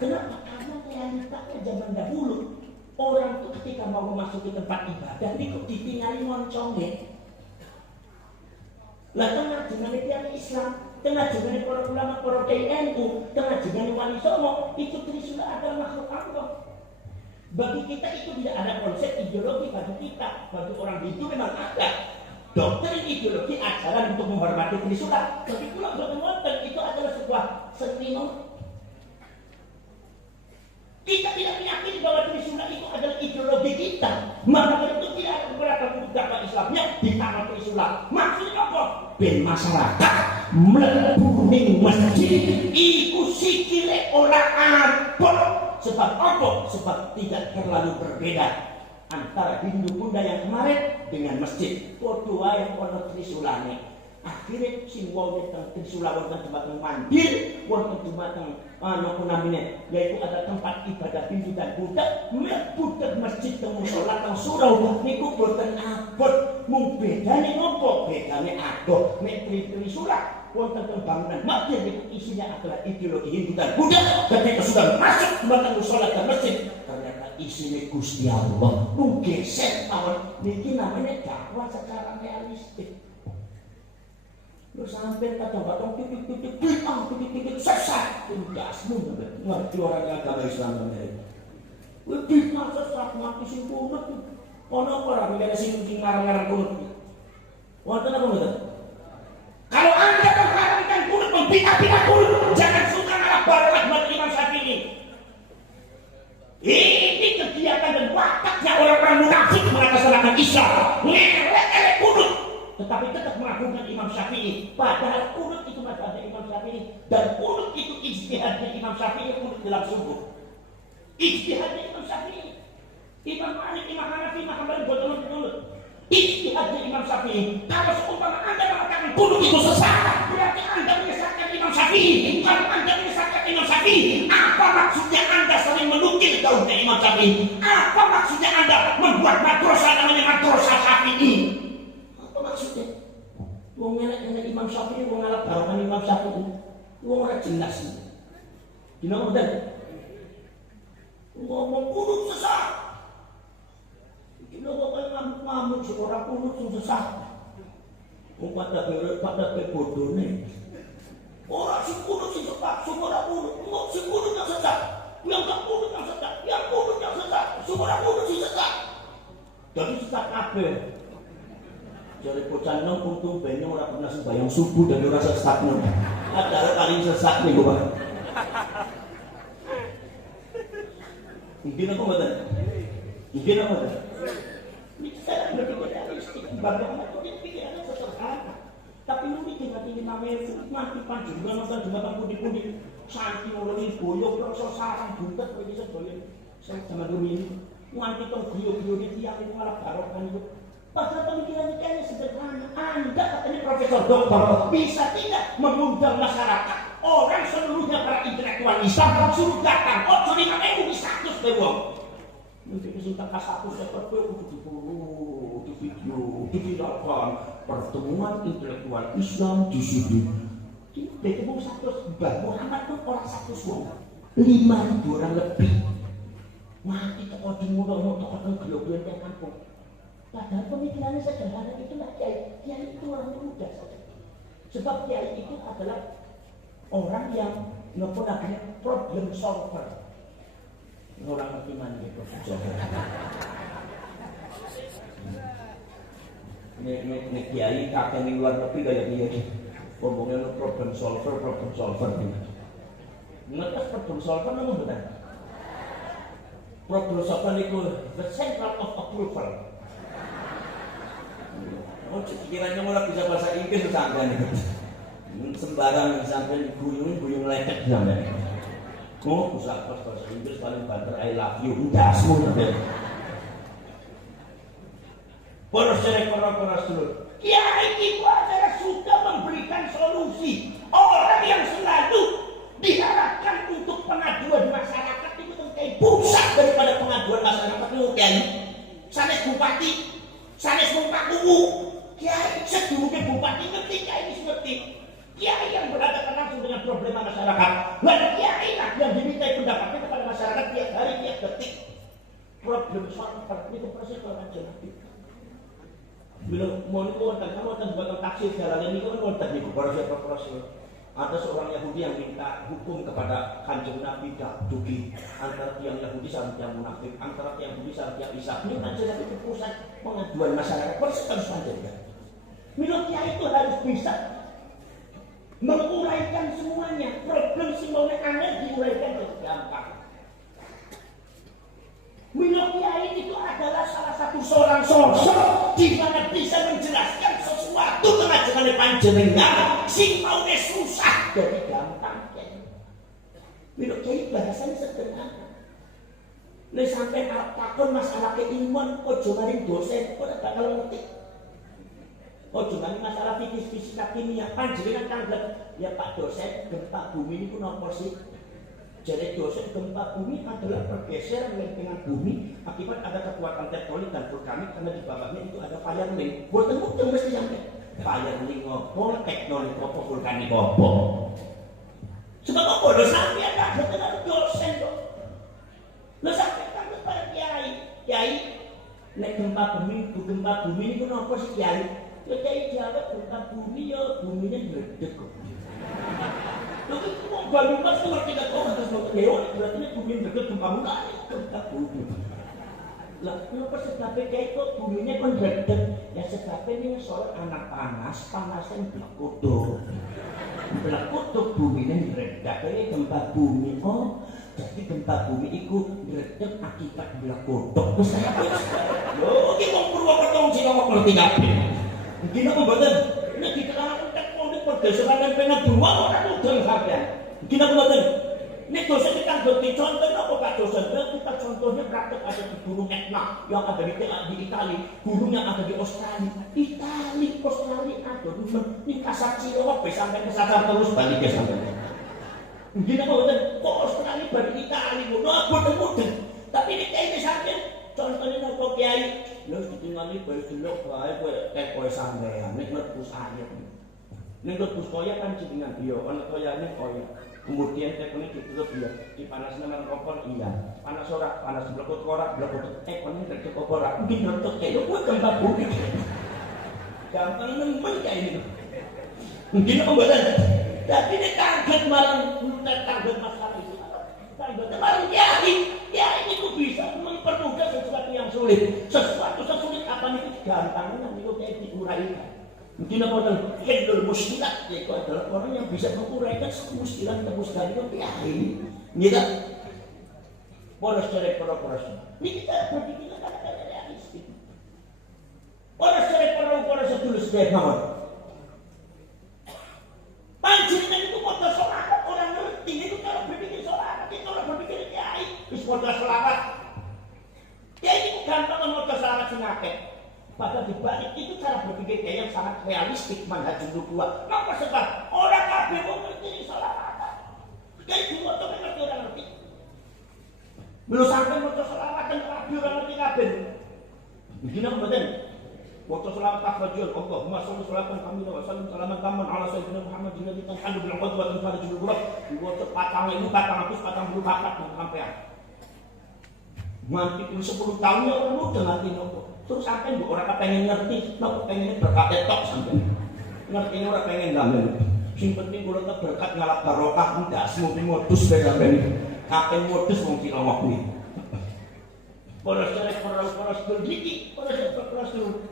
Kenapa? Karena realitanya zaman dahulu orang itu ketika mau memasuki tempat ibadah itu ditinggali moncongnya. Lah tengah dengan tiang Islam, tengah dengan para ulama, para NU, tengah dengan Wali Songo, itu Trisula adalah makhluk Allah. Bagi kita itu tidak ada konsep ideologi bagi kita. Bagi orang Hindu memang ada doktrin ideologi ajaran untuk menghormati Trisula. Tapi kalau bertemuan itu adalah sebuah seni. Kita tidak meyakini bahwa Trisula itu adalah ideologi kita. Maka itu tidak ada beberapa dakwah Islamnya di tangan Trisula. Maksudnya apa? Ben masyarakat mlebu ning masjid iku sikile ora abot. Sebab apa? Sebab tidak terlalu berbeda antara Hindu Buddha yang kemarin dengan masjid. Padha wae ana Trisulane. Akhirnya si wong teng Trisula wonten tempat mandil, wonten tempat napa namine, yaitu ada tempat ibadah Hindu dan Buddha. Mlebu teng masjid teng musala teng surau niku boten abot. Mung bedane ngopo? Bedane adoh. Nek Trisula wonten teng bangunan masjid itu isinya adalah ideologi Hindu dan Buddha. Ketika sudah masuk teng musala dan masjid, ternyata isinya Gusti Allah. Mung geser mawon. Niki namanya dakwah secara realistik. Lu sampai kadang-kadang titik-titik titik-titik sesat tugasmu ngerti orang agama Islam ini. Lebih sesat mati sing kunut. Ono ora milih sing ngarang-ngarang kunut. Wonten apa mboten? Kalau Anda mengharamkan kunut, membina-bina kunut, jangan suka ngalah barat mati Imam Syafi'i. Ini kegiatan dan wataknya orang-orang munafik mengatasnamakan Islam. Ngelek-elek kunut. Tetapi tetap mengagungkan Imam Syafi'i. Padahal kunut itu mazhabnya Imam Syafi'i. Dan kunut itu ijtihadnya Imam Syafi'i, kunut dalam subuh. Ijtihadnya Imam Syafi'i. Imam Malik, Imam Hanafi, Imam Hambali boten kunut. Ijtihadnya Imam Syafi'i. Kalau seumpama Anda mengatakan kunut itu sesat, berarti Anda menyesatkan Imam Syafi'i. Kalau Anda menyesatkan Imam Syafi'i, apa maksudnya Anda sering menukil daunnya Imam Syafi'i? Apa maksudnya Anda membuat madrasah namanya madrasah Syafi'i? Maksudnya, wong ngelak Imam Syafi'i, wong ngalap barokan Imam Syafi'i, wong ora jelas. Dina udan, ngomong kunut sesat. Dina kok ngamuk seorang kunut sesat. Wong pada bodone. Ora sing kunut sing sesat, semua kunut, sing kunut yang sesat. Yang tak kunut yang sesat, yang kunut yang sesat, semua kunut sing sesat. Jadi sesat kabeh. Jadi bocah nom untung banyak orang pernah sembahyang subuh dan orang sesat nom. Adalah paling sesat nih gue. Mungkin apa betul? Mungkin apa betul? Ini saya berpikir realistik. Bagaimana itu pikirannya sederhana. Tapi mungkin dengan ini namanya mati panjang juga nonton jembatan putih-putih. Santi mulai boyok proses sarang buntet bagi sebagian. Saya sama dulu ini. Nanti tong bio-bio di tiang itu malah barokkan itu. Padahal pemikiran-pemikirannya sederhana. Anda katanya profesor doktor bisa tidak mengundang masyarakat, orang seluruhnya para intelektual Islam suruh datang. Oh, jadi namanya ini 100 dewang. Mungkin kesintak K1 seperti itu diburu, di video, diviralkan pertemuan intelektual Islam di sini. Kita mau 100, Mbah Muhammad pun orang 100 wong, 5.000 orang lebih. Mati toko di mulut, toko di gelobian dan kampung. Padahal pemikirannya sederhana itulah kiai. Kiai itu orang muda saja. Sebab kiai itu adalah orang yang namanya problem solver. Orang ngerti mana ya problem solver. Ini kiai kakek di luar negeri kayak dia nih. Ngomongnya problem solver. Ngerti problem solver namun benar. Problem solver itu the central of approval. Oh, pikirannya malah bisa bahasa Inggris sampean itu. Sembarang sampean guyung lepet sampean. Oh, bisa bahasa Inggris paling banter I love you. Udah semua sampean. Poros dulu. Kiai itu adalah sudah memberikan solusi. Orang yang selalu diharapkan untuk pengaduan masyarakat itu kayak pusat daripada pengaduan masyarakat itu kiai. Sanes bupati, sanes Pak UU. Kiai sedurunge bupati ngerti, kiai ngerti. Kiai yang berhadapan langsung dengan problema masyarakat. Dan kiai lah yang dimintai pendapatnya kepada masyarakat tiap hari, tiap detik. Problem soal itu persis kalau aja nanti. Bila mau wonten buatan taksir jalan ini kan wonten niku para siapa. Ada seorang Yahudi yang minta hukum kepada Kanjeng Nabi dugi antara tiang Yahudi sama tiang munafik, antara tiang Yahudi sama tiang Isa. Ini Kanjeng Nabi itu pusat pengaduan masyarakat. Persis harus panjang. Menurut Kiai itu harus bisa menguraikan semuanya. Problem semuanya aneh diuraikan dengan gampang. Menurut Kiai itu adalah salah satu seorang sosok di mana bisa menjelaskan sesuatu dengan panjenengan sing mau susah jadi gampang. Menurut Kiai bahasanya sederhana. Nek sampai takon masalah keiman ojo maring dosen ora bakal ngerti. Ojo maring masalah fisika kimia panjenengan tanggap ya Pak dosen gempa bumi ini napa sih? Jadi dosen gempa bumi adalah pergeseran lempengan bumi akibat ada kekuatan tektonik dan vulkanik karena di bawahnya itu ada firling. Boten mesti sampai firling opo, tektonik opo, vulkanik opo. Sebab apa dosen dia tak betul dosen kok. Lo sampai kan kepada kiai, nek gempa bumi itu napa sih kiai? Ya kiai jawab gempa bumi ya buminya gledek kok. Lalu mau Bandung mas itu ngerti gak orang terus nonton dewa berarti ini bumi deket gempa bumi gempa bumi lah kenapa sebabnya kayak itu buminya kan deket ya sebabnya ini soal anak panasnya belak kutub buminya dredek ini gempa bumi oh jadi gempa bumi itu dredek akibat belak kutub terus saya loh ini mau Purwokerto sih ngomong ngerti gak mungkin aku badan ini diterangkan pergeseran lempengan bumi orang udah sampean. Gila buatan. Ini dosen kita bagi contoh apa Pak dosen? Kita contohnya praktek ada di Gunung Etna yang ada di Italia, gunung yang ada di Australia. Australia ada di Kasar Cilowak sampai ke Sadar terus balik ke sampai. Gila buatan. Kok Australia balik Italia? Boten. Tapi ini kayak sampean contohnya apa kiai? Lu ditinggali balik dulu bae kowe sampean nek merbus air. Nek merbus koya kan jenengan dia ana koyane koya. Kemudian teknik ditutup dia dipanaskan dengan kompor iya panas blekut ora blekut ini tercek ora mungkin tercek kayak gue gambar bumi gampang nemen kayak ini mungkin pembadan tapi ini target masalah itu target malah ya ini tuh bisa mempermudah sesuatu yang sulit sesuatu sesulit apa itu gampangnya itu kayak diuraikan. Mungkin orang handle muskilat, yaitu adalah orang yang bisa menguraikan muskilat itu kiai. Kita poros cerek poros. Ini kita berpikir kadang-kadang realistis. Poros cerek poros tulus deh mawon. Panjenengan itu modal sholawat orang ngerti itu kalau berpikir sholawat itu orang berpikir kiai. Wis modal sholawat. Ya ini gampang modal sholawat sing akeh. Padahal dibalik itu cara berpikir yang sangat realistik manhajul nubuwah. Kenapa sebab orang kafir mengerti sholawatan. Jadi dua orang ngerti orang ngerti. Belum sampai motor sholawatan kafir orang ngerti kafir. Begini apa betul? Motor sholawat tafajul. Allahumma sholli sholatan kamila wa sallim salaman taman ala sayyidina Muhammad alladzi tanhalu bil qadwa wa tanfariju bil ghurab. Motor patang itu patang habis patang bulu papat sampean. Mati 10 tahun ya orang udah ngerti nopo. Terus sampai orang pengen ngerti, nopo pengen berkat tok sampai. Ngerti orang pengen damel. Sing penting kula tak berkat ngalap barokah ndak semudi modus bae sampean. Kapen modus wong cilawak kuwi. Poros cerek poros iki, poros dulu.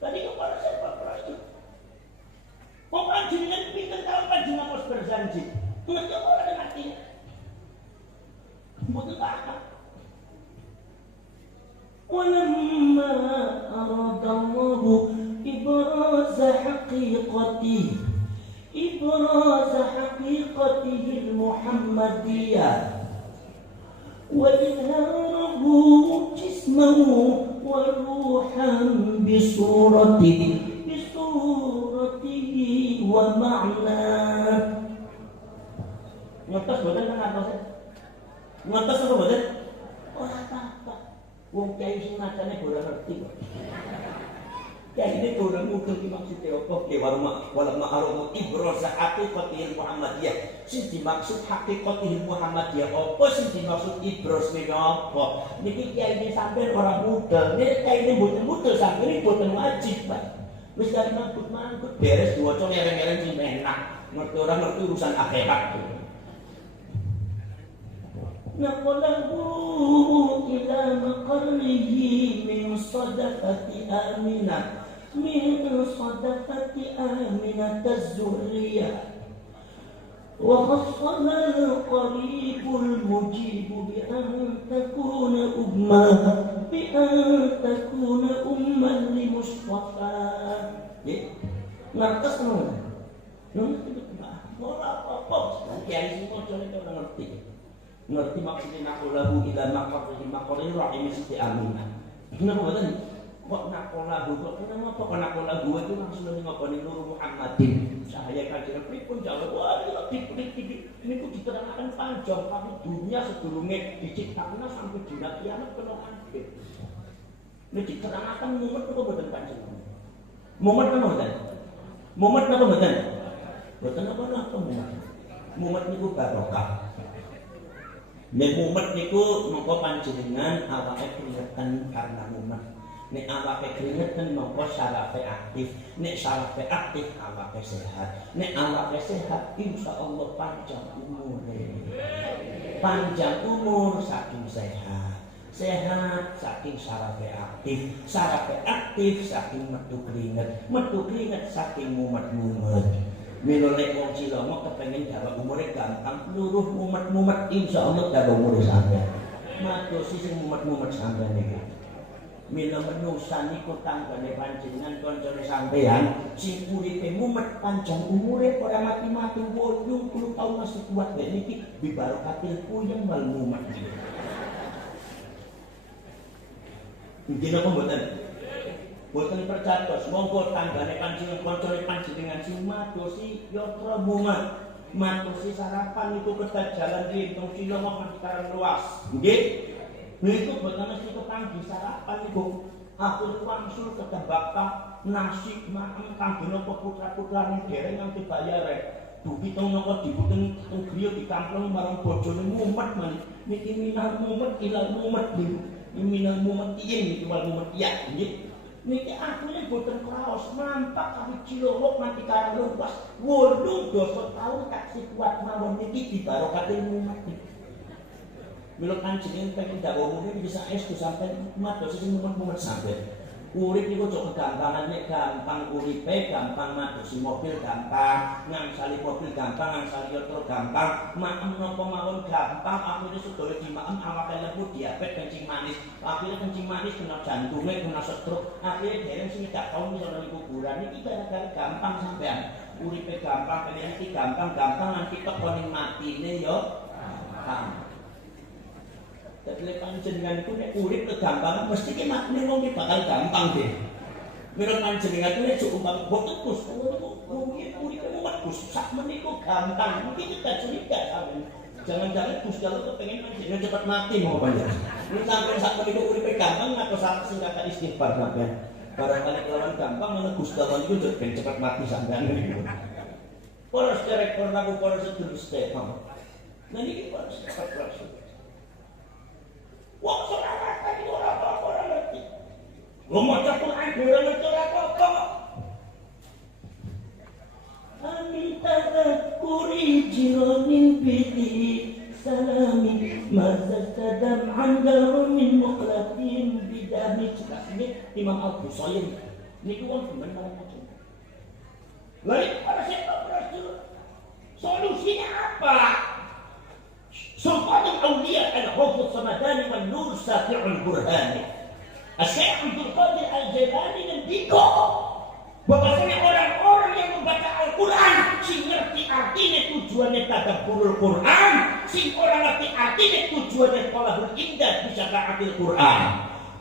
Tadi kok poros dulu. Kok panjenengan pinter kalau panjenengan harus berjanji. Ngerti ora dengan artinya. Mboten paham. ولما أراد الله إبراز حقيقته المحمدية وإظهاره جسمه وروحا بصورته ومعناه. Ngertos boten kan ngertos? Ngertos apa boten? Ora apa-apa. Wong kiai sing macane ora ngerti kok. Ya ini kurang mudah ki maksudnya apa? Ki wala ma'arufu ibrosa haqiqatil Muhammadiyah. Sing dimaksud haqiqatil Muhammadiyah apa sing dimaksud ibros menika apa? Niki kiai ini sampean ora mudah. Nek kiai ini mboten mudah sampeyan mboten wajib, Pak. Wis kali mangkut beres diwaca ngereng-ngereng sing enak. Ngerti ora ngerti urusan akhirat. Naqalahu ila maqarrihi min sadaqati Aminah من صدقة آمنة الزهرية وخصنا القريب المجيب بأن تكون أما لمصطفى. Ngertos teman? Ora apa-apa. Kiai sing kanca nek ora ngerti. Ngerti maksudnya naqalahu ila maqarrihi rahim Siti Aminah. Kenapa boten? Kok nakolahu kok kenapa kok nakolahu itu langsung ngakoni Nur Muhammadin cahaya kanjeng pripun jawab wah ini ku diterangkan panjang tapi dunia sedurunge diciptakan sampai dina kiamat kena kabeh. Ini diterangkan mumet apa boten panjenengan? Mumet napa boten? Mumet napa boten? Boten apa-apa mumet. Mumet niku barokah. Nek mumet niku mongko panjenengan awake kelihatan karena mumet. Nek awake keringetan mongko syarafe aktif. Nek syarafe aktif awake sehat. Nek awake sehat insyaallah panjang umur. Panjang umur saking sehat. Sehat saking syarafe aktif. Syarafe aktif saking metu keringet. Metu keringet saking mumet-mumet. Mila nek wong ciloma kepengin dawa umure gampang luruh mumet-mumet insyaallah dawa umure sampeyan. Matur sing mumet-mumet sampeyan niku. Mila menusa niku tanggane panjenengan kancane sampeyan sing uripe mumet panjang umure ora mati-mati 80 taun masih kuat dek niki bibarokatil puyeng wal mumet. Nggih napa mboten? Mboten percatos monggo tanggane panjenengan kancane panjenengan sing madosi yatra mumet. Madosi sarapan niku kedah jalan diitung ciloma sekarang luas. Nggih. Niku boten mesti kangge sarapan niku. Aku wangsul ketebakta nasi maem kangge napa putra-putrane dereng nganti bayare. Dugi tong napa dibuten teng griya dikampleng marang bojone mumet men. Niki minal mumet ilal mumet niku. Minal mumet yen niki wal mumet ya nggih. Niki akune boten kraos mampak kami cilowok nanti karang luas. 8 tahun tak kuat mawon niki dibarokati mumet niki. Mila kanjeng pengen dakwah umure bisa estu sampai mados sing mumet-mumet sampai. Urip niku cocok kegampangan nek gampang uripe, gampang madosi mobil gampang, ngangsali mobil gampang, ngangsali motor gampang, maem napa mawon gampang, akhire sedaya dimaem awake lebu diabetes kencing manis. Akhire kencing manis kena jantunge, kena stroke. Akhire dereng sing gak tau nang kuburan iki gara-gara gampang sampean. Uripe gampang, pengen iki gampang nanti tekoning matine yo gampang. Jadi panjenengan itu nek urip kegampangan mesti ki makne wong bakal gampang deh. Menurut panjenengan itu nek umpama boten Gus, mungkin uripe mumet Gus, sak menika gampang. Mungkin kita curiga sampeyan. Jangan-jangan Gus kalau kepengin panjenengan cepat mati mau panjenengan. Nek sampeyan sak menika uripe gampang atau sak sing kata istighfar sampeyan. Barangkali kelawan gampang menawa Gus kalau niku ben cepat mati sampeyan niku. Para direktur lagu para sedulur setemang. Nah niki para cepat langsung. Wong salat iki ora apa-apa ora ngerti. Wong maca Quran ora ngerti ora apa-apa. Amin tadhkuri jiranin biti salami masa sadam andar min muqlatin bidami ini Imam Al-Busairi niku wong bener macam. Lalu para sektor solusinya apa? سلطان الأولياء الحفظ الصمداني والنور ساطع البرهان الشيخ عبد القادر الجيلاني نديكو Bahwasanya orang-orang yang membaca Al-Quran sing ngerti artinya tujuannya tadabburul Quran, sing orang ngerti artinya tujuannya thalabul indah bisa ta'atil Quran.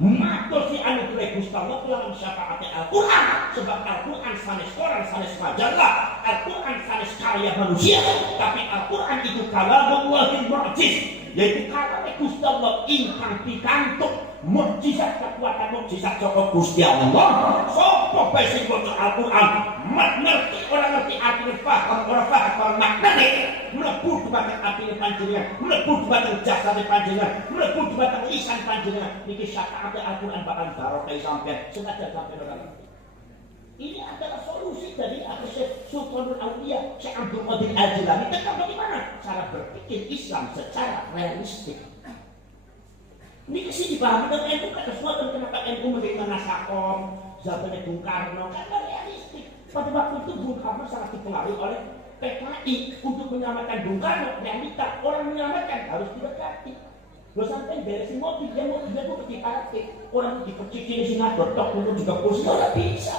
Matur si anugerah Gusti Allah lawan syafaat Al-Quran, sebab Al-Quran sanes koran, sanes majalah, Al-Quran sanes karya manusia, tapi Al-Quran itu kalamullahil mu'jiz, yaitu kalame Gusti Allah ingkang pikantuk mukjizat, kekuatan mukjizat saka Gusti Allah. Sapa bae sing maca Al-Quran ngerti ora ngerti artine paham ora paham maknane, mlebu dhumateng atine panjenengan, mlebu dhumateng jasane panjenengan, mlebu dhumateng lisan panjenengan. Niki syafaat Al-Quran bakal barokah sampeyan senajan sampeyan ora ngerti. Ini adalah solusi dari Syekh Sultanul Auliya Syekh Abdul Qadir Al-Jilani tentang bagaimana cara berpikir Islam secara realistik. Ini kesini dipahami dengan NU kata semua dan kenapa NU mendirikan Nasakom, zamannya Bung Karno, karena realistik. Pada waktu itu Bung Karno sangat dipengaruhi oleh PKI untuk menyelamatkan Bung Karno. Realita orang menyelamatkan harus didekati. Lo sampai beresin mobil, dia mobilnya tuh diparkir, orang dipercikin di sinador, tok dulu juga kursi, nggak bisa.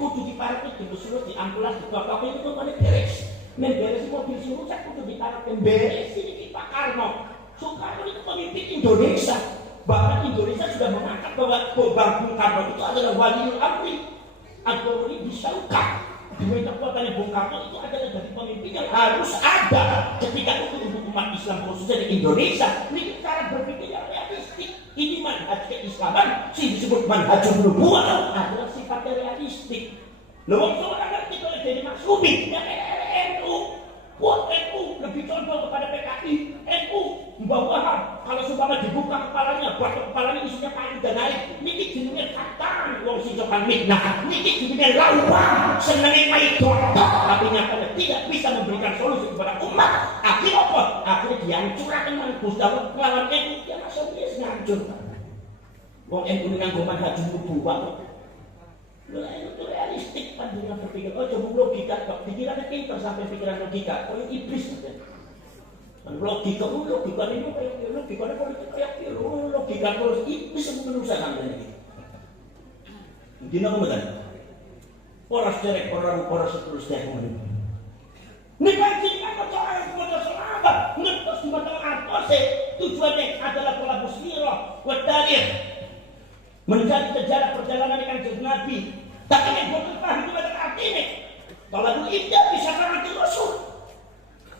Kudu diparkir, diusul, diambulas, ditotokin itu kan beres. Beresin mobil si rusak, kudu diparkir, beresin ini Pak Karno. Soekarno itu pemimpin Indonesia. Bahkan Indonesia sudah mengangkat bahwa Bung Karno itu adalah waliul amri. Ad-Daruri Bisyauka. Di kekuatannya Bung Karno itu adalah dari pemimpin yang harus ada ketika itu untuk umat Islam khususnya di Indonesia. Ini cara berpikir yang realistik. Ini manhaj keislaman, disebut manhajul nubuwah, adalah sifatnya realistik. Lalu seorang ngerti kalau jadi maksumi, yang NU. Buat NU lebih condong kepada PKI. NU membawa kalau sumpama dibuka kepalanya, buat kepalanya isinya kayu dan air. Niki jenenge katan, wong sing sokan mitnah. Niki jenenge lawang, senenge main dotok, tapi nyatanya tidak bisa memberikan solusi kepada umat. Akhirnya apa? Akhirnya dihancurkan dengan Gusti Allah melawan NU. Ya langsung dia ngancur. Wong NU dengan goman haji nubuwah. Itu realistik panjenengan berpikir, oh coba logika, pikirannya pintar sampai pikiran logika, oh iblis kan? Logika ini kayak logikanya politik kayak logika terus iblis yang menusa sampai ini. Gimana kemudian? Poros derek, poros seterusnya kemudian. Ini panjenengan percaya kepada sahabat, ngertos di mata artose, tujuannya adalah pola musliroh, wadalih, mencari sejarah perjalanan Kanjeng Nabi. Tapi yang bukan paham itu ada artinya. Kalau tidak bisa karena Rasul.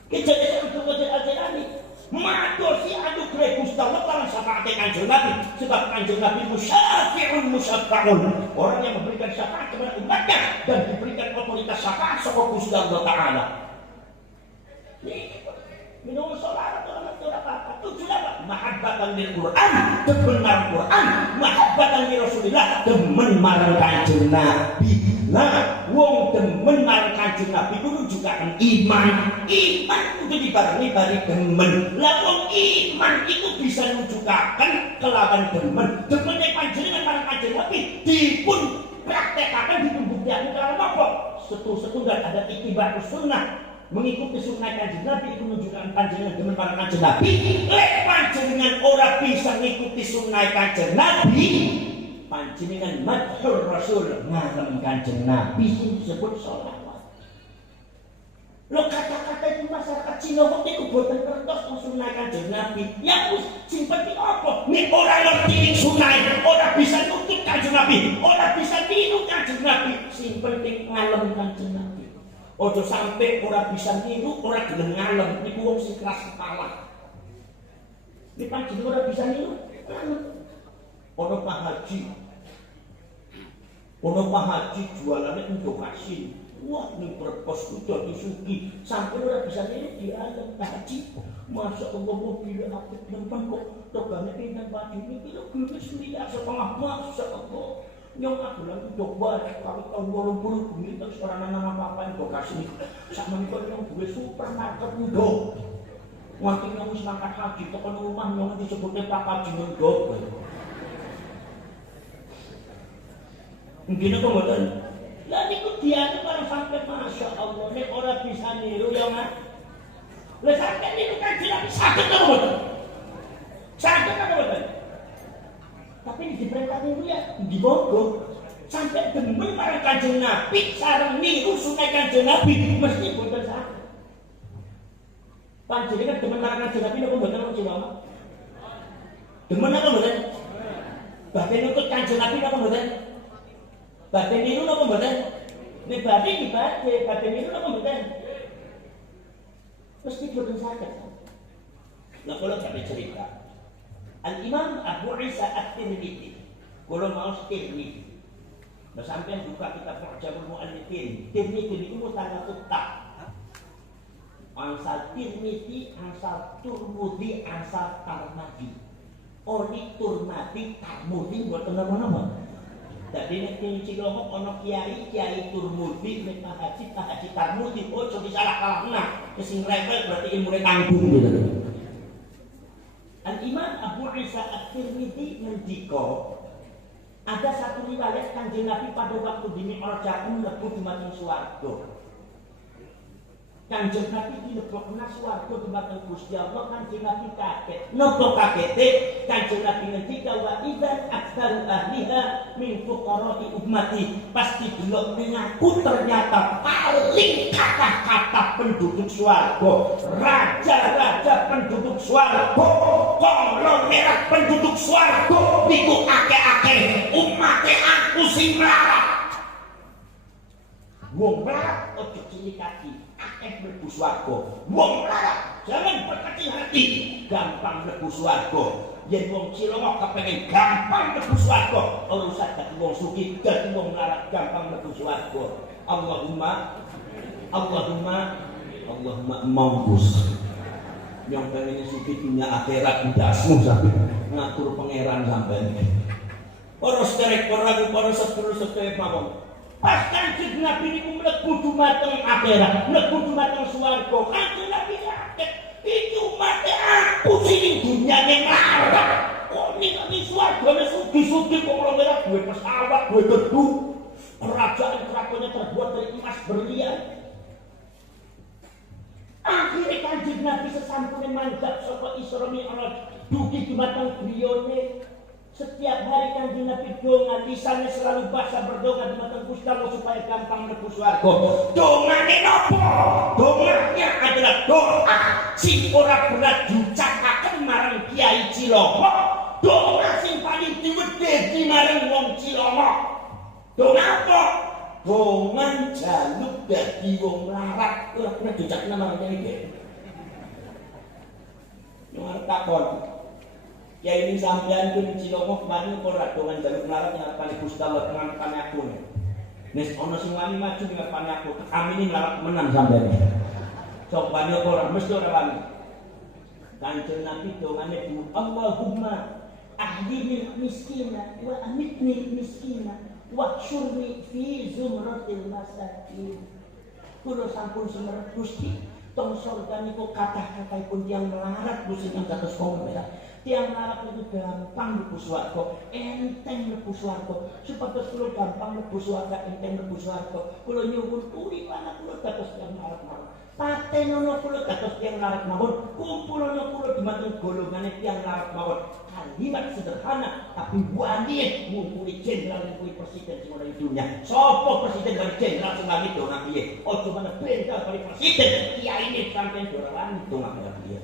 Kejadian Abdul Qadir Al-Jilani. Matur si anugerah Gusti Allah lawan syafaat Kanjeng Nabi. Sebab Kanjeng Nabi musyafi'un musyafa'un. Orang yang memberikan syafaat kepada umatnya dan diberikan otoritas syafaat saka Gusti Allah Ta'ala. Minum sholat atau apa? Tujuh apa? Mahabbatan lil Quran, demen marang Quran, mahabbatan li Rasulillah, demen marang Kanjeng Nabi. Nah, wong demen marang Kanjeng Nabi kudu juga kan iman. Iman kudu dibarengi bari demen. Lah wong iman itu bisa nunjukaken kelawan demen. Demene panjenengan marang Kanjeng Nabi dipun praktekaken dipun buktiaken kelawan apa? Setunggal ada ittiba sunnah. Mengikuti sunnah Kanjeng Nabi itu menunjukkan panjenengan demen marang Kanjeng Nabi. Lek panjenengan ora bisa mengikuti sunnah Kanjeng Nabi, panjenengan madhur Rasul ngalem Kanjeng Nabi sing disebut sholawat. Lo kata-kata itu masyarakat Cina waktu itu boten kertos sunnah Kanjeng Nabi. Yang sing penting apa? Nek ora ngerti sunnah, ora bisa nutut Kanjeng Nabi, ora bisa niru Kanjeng Nabi. Sing penting ngalem Kanjeng Nabi. Ojo sampai orang bisa niru, orang gelem ngalem. Niku wong sing keras kepala. Ini panjenengan orang bisa niru. Ono Pak Haji jualannya untuk kasih. Wah, ini berpos udah disugi. Sampai orang bisa niru dia ada Haji. Masa Allah mobil apik teman kok tegane pindah baju ini kilo miliar setengah masa Allah. Nyong aku lagi coba kalau tahun 20 bumi terus orang anak apa yang kasih sama itu yang gue supermarket udah waktu nyong semangat haji tekan rumah nyong disebutnya Pak Haji Mendok mungkin aku ngoten lah niku dia tuh kalau sampai Masya Allah nek orang bisa niru ya mas lah sampai niru kan tidak sakit kan ngoten sakit kan ngoten. Tapi diperintah dulu ya, dibogok. sampai demen marang Kanjeng Nabi sareng niru sunah Kanjeng Nabi mesti boten saged. Panjenengan demen marang Kanjeng Nabi napa mboten kok Ciloma? Demen apa mboten? Badhe nutut Kanjeng Nabi napa mboten? Badhe niru napa mboten? Nek badhe iki badhe niru napa mboten? Mesti boten saged. Lah kula badhe cerita. Al-Imam Abu Isa At-Tirmidzi. Kula mau Tirmidzi. Nah sampai buka kitab Mu'jamul Mu'allifin. Tirmidzi niku mustahil tak. Angsal Tirmidzi, angsal Turmudi, angsal Tarmadi. Oni Turmadi, Tarmudi mboten napa-napa. Dadi nek Ciloma ana kiai Turmudi, nek Pak Haji Tarmudi, ojo disalah-salahna. Sing rewel berarti ilmune tanggung gitu. Al-Imam Abu Isa At-Tirmidzi ngendika ada satu riwayat Kanjeng Nabi pada waktu di Mi'raj mlebu dumateng swarga. Kanjeng Nabi dilebokna swarga dumateng Gusti Allah, Kanjeng Nabi kaget. Napa kagete? Kanjeng Nabi ngendika wa idzan aktsaru ahliha min fuqara'i ummati. Pasti delok mengaku ternyata paling kata-kata penduduk swarga, raja-raja penduduk swarga, konglomerat penduduk swarga niku akeh-akeh umate aku sing melarat. Wong melarat ojo cilik kaki. Akeh mlebu swarga. Wong melarat jangan berkecil hati, gampang mlebu swarga. Yen wong Ciloma kepengin gampang mlebu swarga, ora usah dadi wong sugih, dadi wong melarat gampang mlebu swarga. Allahumma mampus. Yang pengen sugih dunia akhirat ndasmu sampe ngatur pangeran sampean. Para sederek para sepuluh sedherek mawon. Pas Kanjeng Nabi niku mlebu dumateng akhirat, mlebu dumateng swarga, Kanjeng Nabi kaget. Iki mate aku sing dunyane mlarat. Kok ning swargane sugih-sugih kok ora merah duwe pesawat, duwe gedung. Kerajaan-keratonnya terbuat dari emas berlian. Akhirnya Kanjeng Nabi sesampune manjat saka Isra Mi'raj dugi dumateng griyane. Setiap hari Kanjeng Nabi donga, lisannya selalu basah berdoa dumateng Gusti Allah supaya gampang mlebu swarga. Dongane napa? Donganya adalah doa sing ora berat diucapaken marang Kiai Ciloma. Doa sing paling diwedhi marang wong Ciloma. Donga apa? Dongan jaluk dadi wong melarat. Ora pernah diucapkan marang Kiai iki. Nyuwun takon. Ya ini sampean pun Ciloma kemarin ora dongan jaluk melarat yang paling Gusti Allah ngampani aku. Nek ana sing wani maju ngampani aku, amini melarat menang sampean. Coba yo ora mesti ora wani. Kanjeng Nabi dongane du Allahumma ahdini miskina wa amitni miskina wa syurni fi zumratil masakin. Kulo sampun sumerep Gusti, tong surga niku kathah-kathahipun tiyang melarat Gusti ing kados komentar. Tiang melarat itu gampang mlebu swarga, enteng mlebu swarga. Supados kula gampang mlebu swarga, enteng mlebu swarga. Kula nyuwun uripan kula dados tiyang melarat mawon. Patenono kula dados tiyang melarat mawon. Kumpulono kula dumateng golongane tiyang melarat mawon. Kalimat sederhana tapi wani ngumpuli jenderal ngumpuli presiden semua di dunia. Sopo presiden dari jenderal sing nami dongak piye? Ojo mana perintah dari presiden. Kiai ini sampeyan ora wani dongak piye.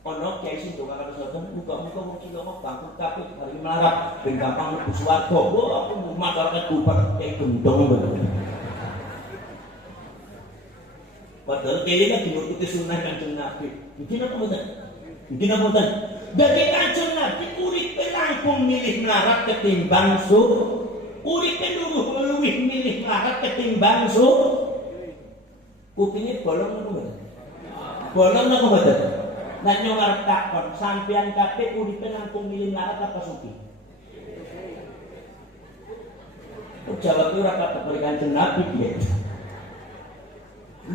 Ono kiai sing donga karo saben muga-muga wong Ciloma bangkrut kabeh bari melarat ben gampang mlebu swarga. Wah, aku masyarakat bubar kiai gendong bener. Padahal kiai kan dinuruti sunah Kanjeng Nabi. Iki napa mboten? Iki napa mboten? Dadi Kanjeng Nabi uripe langkung milih melarat ketimbang uripe luwih milih melarat ketimbang kupinge bolong napa mboten? Bolong napa mboten? Nek nyong takon sampeyan kabeh uripe langkung milih melarat apa sugih? Jawab ora kata Kanjeng Nabi piye?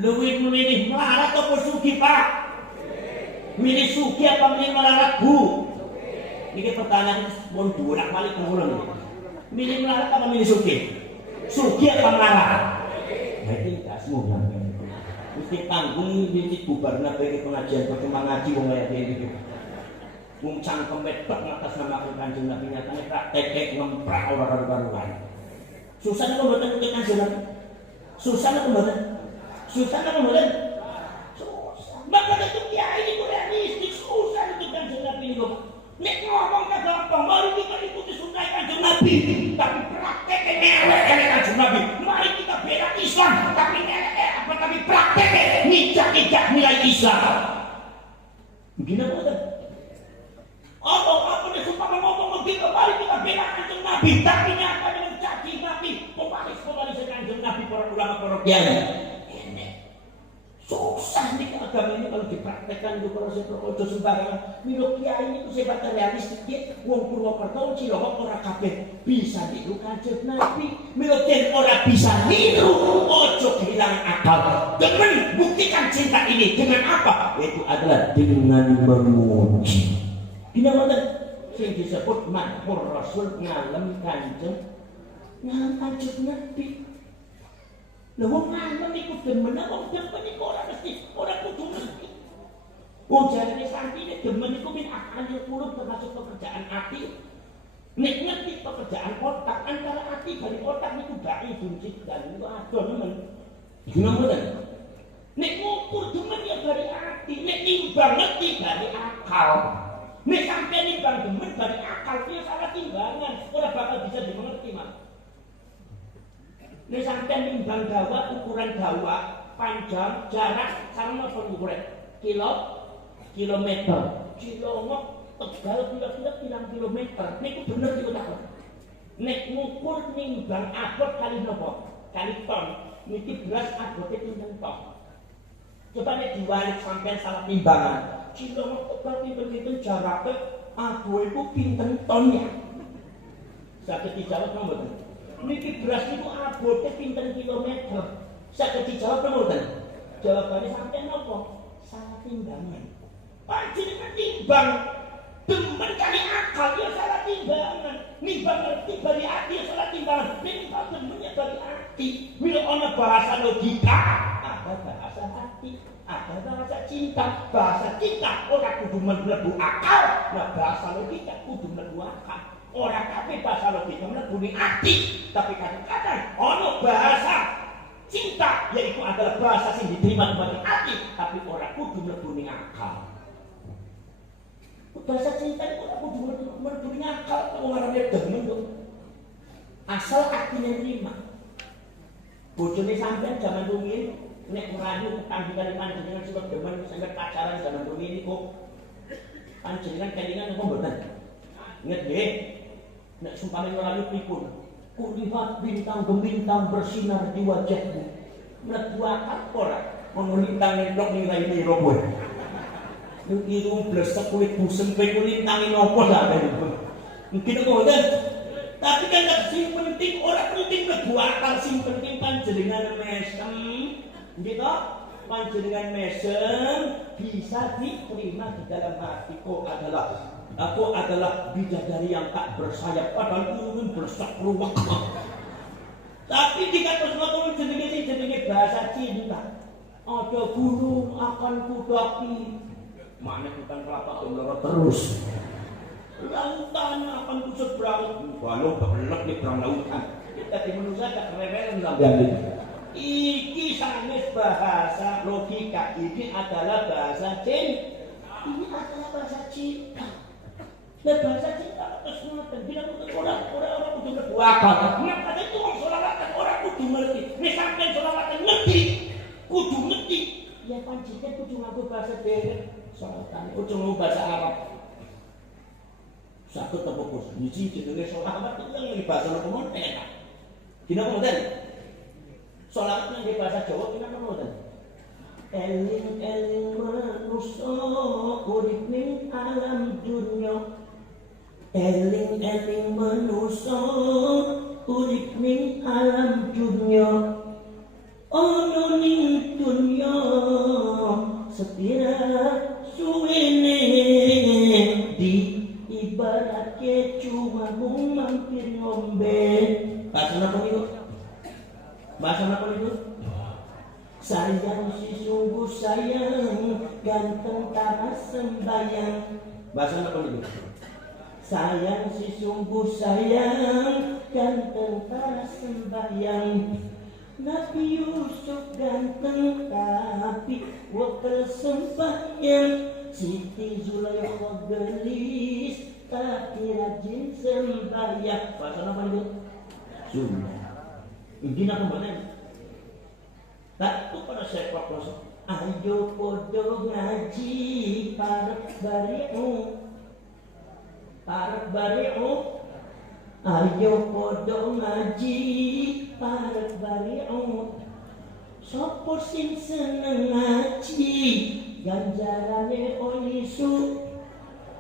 Luwih milih melarat apa sugih, Pak? Milih sugih apa milih melarat, Bu? Iki pertanyaan mun bolak-balik ngulang. Milih melarat apa milih sugih? Sugih apa melarat? Berarti kasmu sampeyan. Mesti tanggung ini bubarna bagi pengajian pertemuan ngaji wong kaya iki. Wong cangkem medhek ngatas nama Kanjeng Nabi nyatane praktek ngemprak ora karu-karuan. Susah napa mboten niki Kanjeng Nabi? Susah napa mboten? Susah napa mboten? Susah. Maka itu kiai itu realistis, susah itu Kanjeng Nabi niku. Nek ngomong kagak mari kita ikuti sunnah Kanjeng Nabi, tapi prakteknya elek Kanjeng Nabi. Mari kita bela Islam, tapi tapi prakteknya nijak nilai Islam. Begini apa? Apa nih sumpah ngomong begitu, mari kita bela Kanjeng Nabi, tapi nyatanya mencaci Nabi, pewaris Kanjeng Nabi, para ulama, para kiai. Ini susah nih agama ini kalau dipraktekkan di para ojo sembarangan. Milo kiai ini tuh sebatas realistik ya, wong Purwokerto Cilongok ora kabeh bisa niru Kanjeng Nabi. Milo kiai ora bisa niru, ojo kehilangan akal. Dengan buktikan cinta ini dengan apa? Yaitu adalah dengan memuji. Ini apa yang disebut makmur Rasul ngalem Kanjeng Nabi. Lah wong ngalem iku demen wong demen iku ora mesti ora kudu mesti. Wong jarane santine demen iku min akal kurang termasuk pekerjaan ati. Nek ngerti pekerjaan otak antara ati bali otak niku dai bunci dan niku ado nemen. Iki nomor nek ngukur demen ya dari ati, nek timbang ngerti dari akal. Nek sampai nimbang demen dari akal dia salah timbangan, ora bakal bisa dimengerti Mas. Nek sampai nimbang dawa ukuran dawa panjang jarak sama pengukuran kilometer, Cilongok Tegal kira-kira pirang kilometer, niku bener iku tak. Nek ngukur nimbang abot kali nopo? Kali ton. Niki beras abote pinten ton. Coba nek diwalik sampean salah timbangan. Cilongok Tegal pinten jaraknya aku itu pinten ton ya. Saged dijawab mboten. Niki beras niku abote pinten kilometer. Saged dijawab mboten. Jawabane sampean napa? Salah timbangan. Panjenengan timbang demen kali akal ya salah timbangan. Nimbang ngerti bali ati ya salah timbangan. Nimbang demennya bali ati. Bila ana bahasa logika, ada bahasa hati. Ada bahasa cinta, orang kudu mlebu akal, nah bahasa logika kudu mlebu akal. Orang kabeh bahasa logika mlebu ati, tapi kadang-kadang ono bahasa cinta yaitu adalah bahasa sing diterima di ati, tapi orang kudu mlebu akal. Bahasa cinta itu orang kudu mlebu akal, wong arane demen kok. Asal artinya terima. Bojone sampean zaman rumiyin nek ngerayu tanggungan panjenengan suka demen sangat pacaran zaman rumiyin niku panjenengan kelingan apa mboten? Ingat nggih. Nek sumpame ngerayu pripun? Kulihat bintang gemintang bersinar di wajahmu. Mlebu akal ora? Ono lintang entok ning raine robo. Nek irung blesek kulit buseng kowe lintangi nopo sampe niku. Mungkin mboten. Tapi kan sing penting ora penting mlebu akal, sing penting panjenengan mesem. Gitu, panjenengan mesem bisa diterima di dalam hati. Aku adalah bidadari yang tak bersayap, padahal turun bersak ruwak. Tapi jika terus ngomong jenenge bahasa cinta, ada gunung akan kudaki, mana bukan kelapa loro terus. Lautan akan kuseberang, walau belok nih berang lautan. Kita di manusia tak kerewelan sampai. Iki sanes bahasa logika, ini adalah bahasa cinta. Ini adalah bahasa cinta. Dan bahasa cinta terus ngoten, bilang orang kudu mlebu akal. Maka itu wong selawatan orang kudu ngerti. Nek sampeyan selawatan ngerti, kudu ngerti. Ya panjenengan kudu nganggo bahasa dhewe. Selawatan kudu nganggo bahasa Arab. Sakit apa bos? Niji jenenge selawat itu yang bahasa apa enak. Gina model. Sholat yang di bahasa Jawa kita menurut eling manusia urip ning alam dunya. Eling manusia urip ning alam dunya. Ono ning dunya setira suwene di ibaratke cuma mampir ngombe. Bahasa apa itu? Bahasa apa itu? Sayang si sungguh sayang, ganteng tanah sembayang. Bahasa apa itu? sayang si sungguh sayang kan tentara sembahyang. Nabi Yusuf ganteng tapi wakil sembahyang. Siti Zulaikha gelis tapi rajin sembahyang. Bahasa apa itu? Sunda. Ini apa benar? Tak tu pada saya propose. Ayo podo ngaji parek bari'u. Ayo podo ngaji parek bari'u. Sopo sing seneng ngaji ganjarane olisu.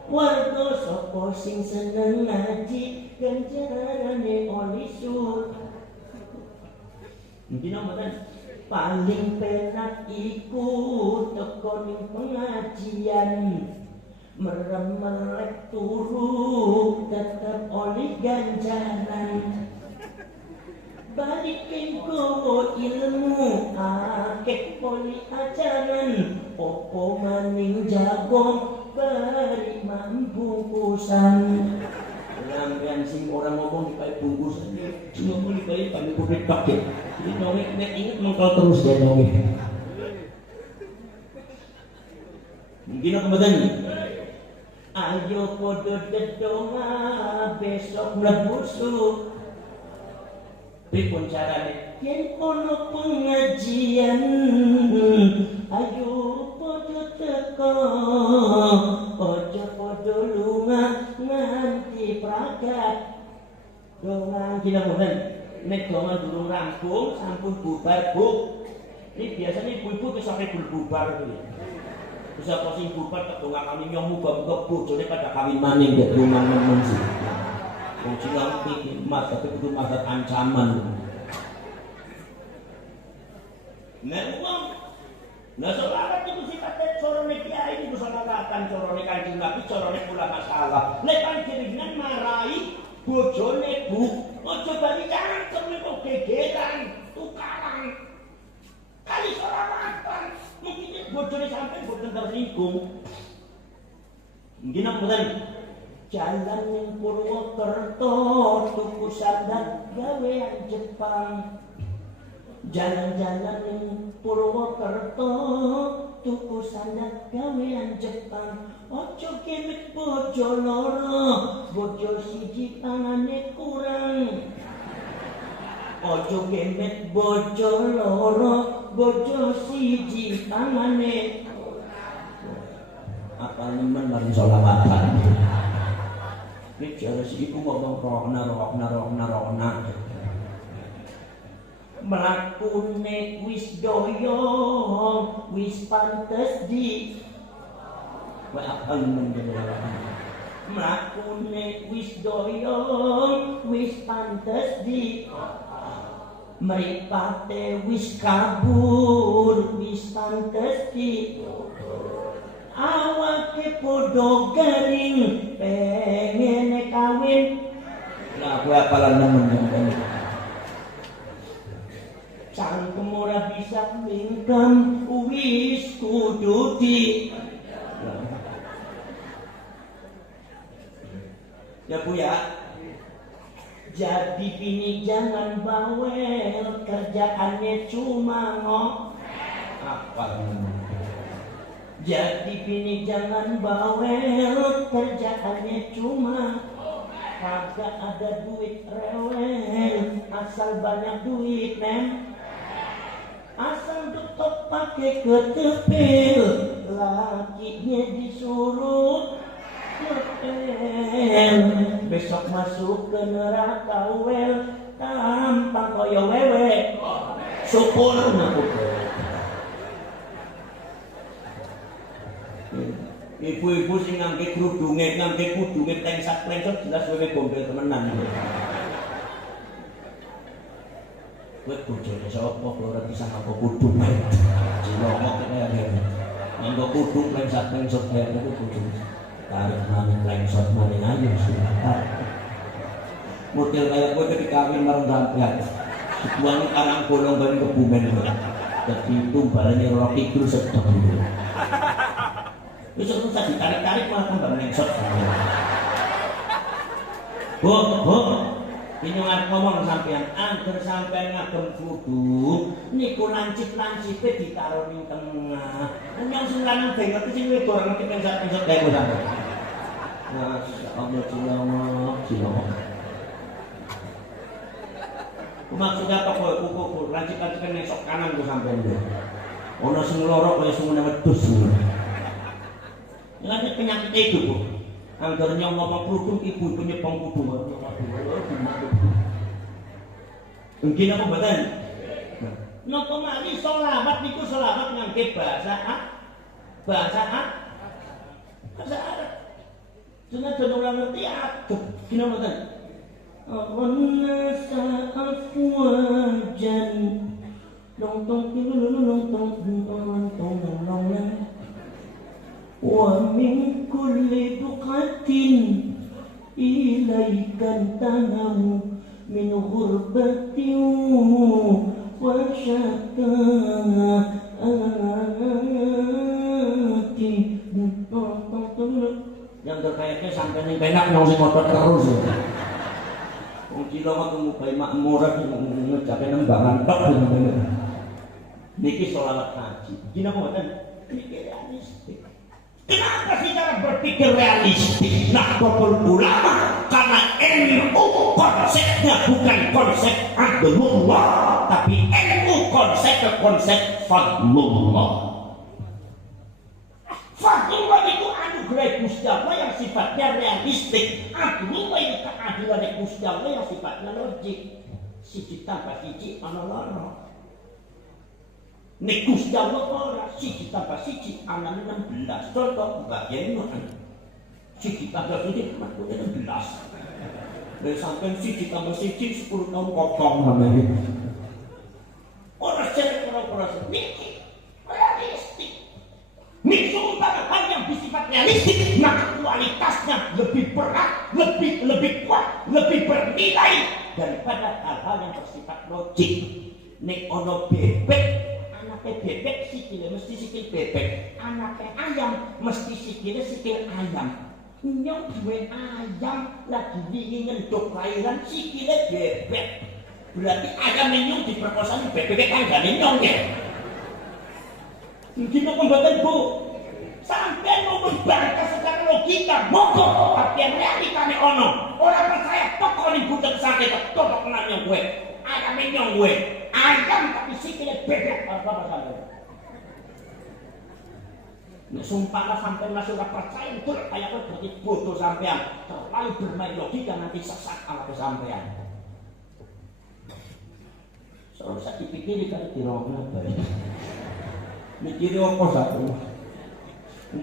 Warga sopo sing seneng ngaji ganjarane olisu. Mungkin apa kan? Paling penak ikut tekoning pengajian. Merem-melek turu tetap oleh ganjaran. Balikin ko ilmu akeh poli ajaran. Opo maning jagong beri bungkusan. Langgan sing orang ngomong dipakai bungkusan. Cuma boleh balik kami publik pakai. Jadi nongek nek ingat mengkau terus ya nongek. Mungkin apa betul? Ayo podo dedonga besok mlebusu. Pripun carane? Yen ono pengajian. Ayo podo teko. Ojo podo lunga nganti pragat. Dongan gila boten. Nek dongan durung rampung sampun bubar, Bu. Ini biasanya ibu-ibu wis sampe bubar kuwi. Bisa posing bubar tak dongan kami nyomu muga-muga bojone pada kawin maning dek dongan men sih. Wong cilang iki mas tapi kudu maksud ancaman. Nek wong nah salat itu sifatnya corone kiai itu salahkan corone Kanjeng Nabi corone pula masalah. Nek panjenengan marai bojone Bu, aja bali cangkem kok gegeran, tukaran. Kali sorawatan, mungkin bojone sampai boten tersinggung. Mungkin apa tadi? Jalan yang Purwokerto, tuku sandal gawean Jepang. Jalan-jalan yang Purwokerto, tuku sandal gawean Jepang. Ojo kemet bojo loro, bojo siji pangane kurang. Ojo kemet bojo loro, bojo siji pangane. Apa nemen mari sholawatan. Nek jare si iku ngomong rohna. Mlakune wis doyong, wis pantes di apa mlakune wis doyong, wis pantes di mripate wis kabur, wis pantes di awake podo garing pengen kawin. Nah, kowe apalan nemen. Cangkem ora bisa mingkem wis kudu di. Ya Bu ya. Jadi bini jangan bawel, kerjaannya cuma apa? Jadi bini jangan bawel, kerjaannya cuma kagak ada duit rewel, asal banyak duit men. Asal tutup pakai ketepil, lakinya disuruh ketepil. Besok masuk ke neraka wel, tampang koyo wewe. Syukur aku. Ibu-ibu sing ngangge kerudunge, ngangge kudunge tengsat-tengsat jelas wewe gombel temenan. Kowe bojone sapa kok ora bisa nganggo kudung ae. Cilomok kaya ngene. Nganggo kudung tengsat-tengsat kaya itu bojone. Tarik maning tengsat maning ayo silakan. Model kaya kowe ketika kawin marang sampean. Sebuah karang bolong bali kebumen. Dadi tumbalane ora kidul sedeng. Wis terus ditarik-tarik malah tambah nengsot. Bu. Ini ngarep ngomong sampean, angger sampean ngagem kudu niku lancip-lancipe ditaruh ning tengah. Nyong sing lanang ben ngerti sing wedok ora ngerti pengsat-pengsat kae kok sampean. Masya Allah, cilong. Maksudnya apa kok kuku lancip-lancipe ning sok kanan ku sampean lho. Ono sing loro kaya sing wedhus. Ini penyakit itu, Bu. Angger nyong ngomong kerudung ibu nyepong kudu. Mungkin apa betul? Napa mari selawat niku selawat ngangge bahasa Arab. Senajan ora ngerti adep. Gina mboten? Wan-nasa afwajan. Long-tong wa min kulli buqatin ilaika tahamu min ghurbatin wa syakati. Yang terkaitnya sampai ning penak nang sing ngotot terus. Wong cilok aku mubai makmur ngejape nembangan tok bener. Niki selawat haji. Gina mboten? Niki realistik. Kenapa sih cara berpikir realistik? Nahdlatul Ulama karena NU konsepnya bukan konsep adlullah, tapi NU konsep fadlullah. Fadlullah itu anugerah Gusti Allah yang sifatnya realistik. Adlullah itu keadilan Gusti Allah yang sifatnya logik. Siji tambah siji ana loro. Nek Gusti Allah ora siji tambah siji anane 16. Contoh bagian ngoten. Siji tambah siji maknane 16. Nek sampeyan siji tambah siji 10 tahun kokong namanya. Ora cek ora niki realistik. Niki umpama hal yang bersifat realistik, maka kualitasnya lebih berat, lebih kuat, lebih bernilai daripada hal-hal yang bersifat logik. Nek ono bebek bebek sikile mesti sikil bebek, anaknya ayam mesti sikile sikil ayam. Nyong duwe ayam lagi dingin ngendok lahiran sikile bebek. Berarti ayam nyong diperkosa bebek kanggane nyong ya. Mungkin apa mboten Bu? Sampai mau membantah secara logika, monggo. Tapi yang realitane ono. Orang percaya toko ning budak sate toko kenanya gue. Ayam nyong gue. Ayam tapi sikile bebek apa sampean. Nek sumpah sampean masuk ora percaya betul kayak kok dadi bodoh sampean. Terlalu bermain logika nanti sesat ala sampean. Soal sakit pikir kali dirokna bae. Mikire apa satu?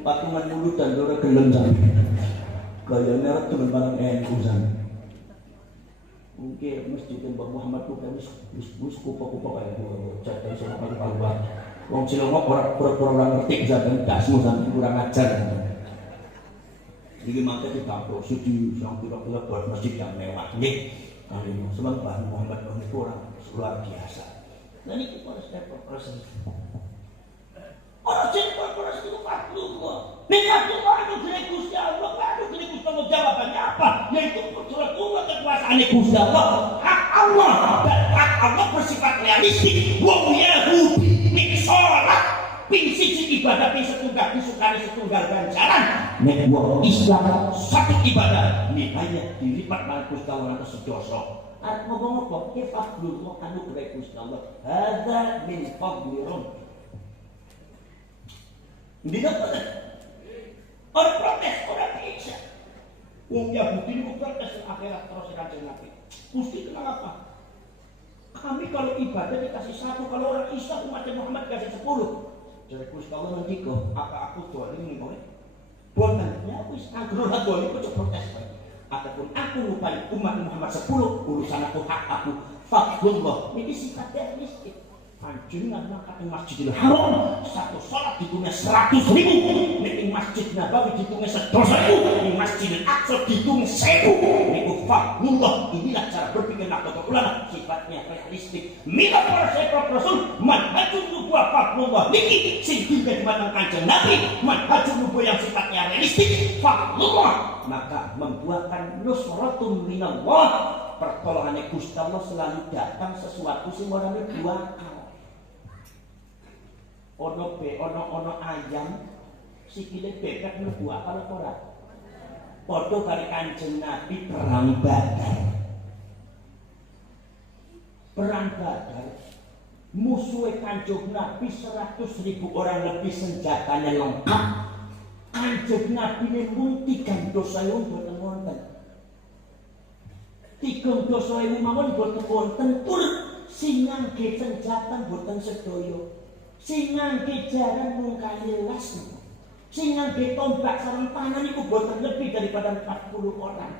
Patungan mulut dan ora gelem sampean. Gayane ora temen barang NU sampean. Mungkin masjid Mbak Muhammad itu kan wis kupa-kupa kayak jatuh sama kalau wong Cilongok orang ngerti zaten dasmu sampe kurang ajar. Iki mangke ditampil suci yang kira-kira buat masjid yang mewah nggih. Kali ini sebab Mbah Muhammad itu orang luar biasa. Nah ini kita harus proses. Orang jadi korporasi itu faktullah. Faktullah itu dari Gusti Allah, lalu dari Gusti Allah jawabannya apa? Yaitu betul-betul kekuasaan Gusti Allah, hak Allah, dan hak Allah bersifat realistik. Wong Yahudi nek salat ping siji ibadah ping setunggal disukani setunggal ganjaran. Nek wong Islam satu ibadah nilainya dilipat marang Gusti Allah atas sedoso. Arep ngomong apa? Ki faktullah anu dari Gusti Allah. Hadza min fadlillah. Tidak benar. Orang protes, orang bisa. Wong Yahudi itu protes akhirat terus kanjeng Nabi. Gusti kenapa? Kami kalau ibadah dikasih 1, kalau orang Islam umat Muhammad dikasih 10. Jadi Gusti Allah nanti kok, apa aku dolim nih boleh? Boten, ya aku agro dolim aku protes. Ataupun aku lupai umat Muhammad 10, urusan aku hak aku. Fadlullah, ini sifat realistik. Panjenengan mangkat Masjidil Haram satu salat ditunggu 100.000, ning Masjid Nabawi ditunggu 100.000, ning Masjidil Aqsa ditunggu 1.000. Niku fadlullah. Inilah cara berpikir Nahdlatul Ulama, sifatnya realistik. Mila para sahabat Rasul manhajun nubuwah fadlullah niki sing digawe mateng Kanjeng Nabi, manhajun nubuwah yang sifatnya realistik fadlullah. Maka membuahkan nusratun minallah. Pertolongan Gusti Allah selalu datang sesuatu sing ora dua akal. Ono ayam sikile bebek mlebu akal ora. Padha karo Kanjeng Nabi perang Badar. Perang Badar musuhe Kanjeng Nabi 100.000 orang lebih, senjatanya lengkap. Kanjeng Nabi ini mung 3 dosa boten wonten. 3 dosa mawon boten wonten tur sing ngangge senjata boten sedaya. Sing ngangge jaran mung kayelas. Sing ngangge tombak sareng panah niku boten lebih daripada 40 orang.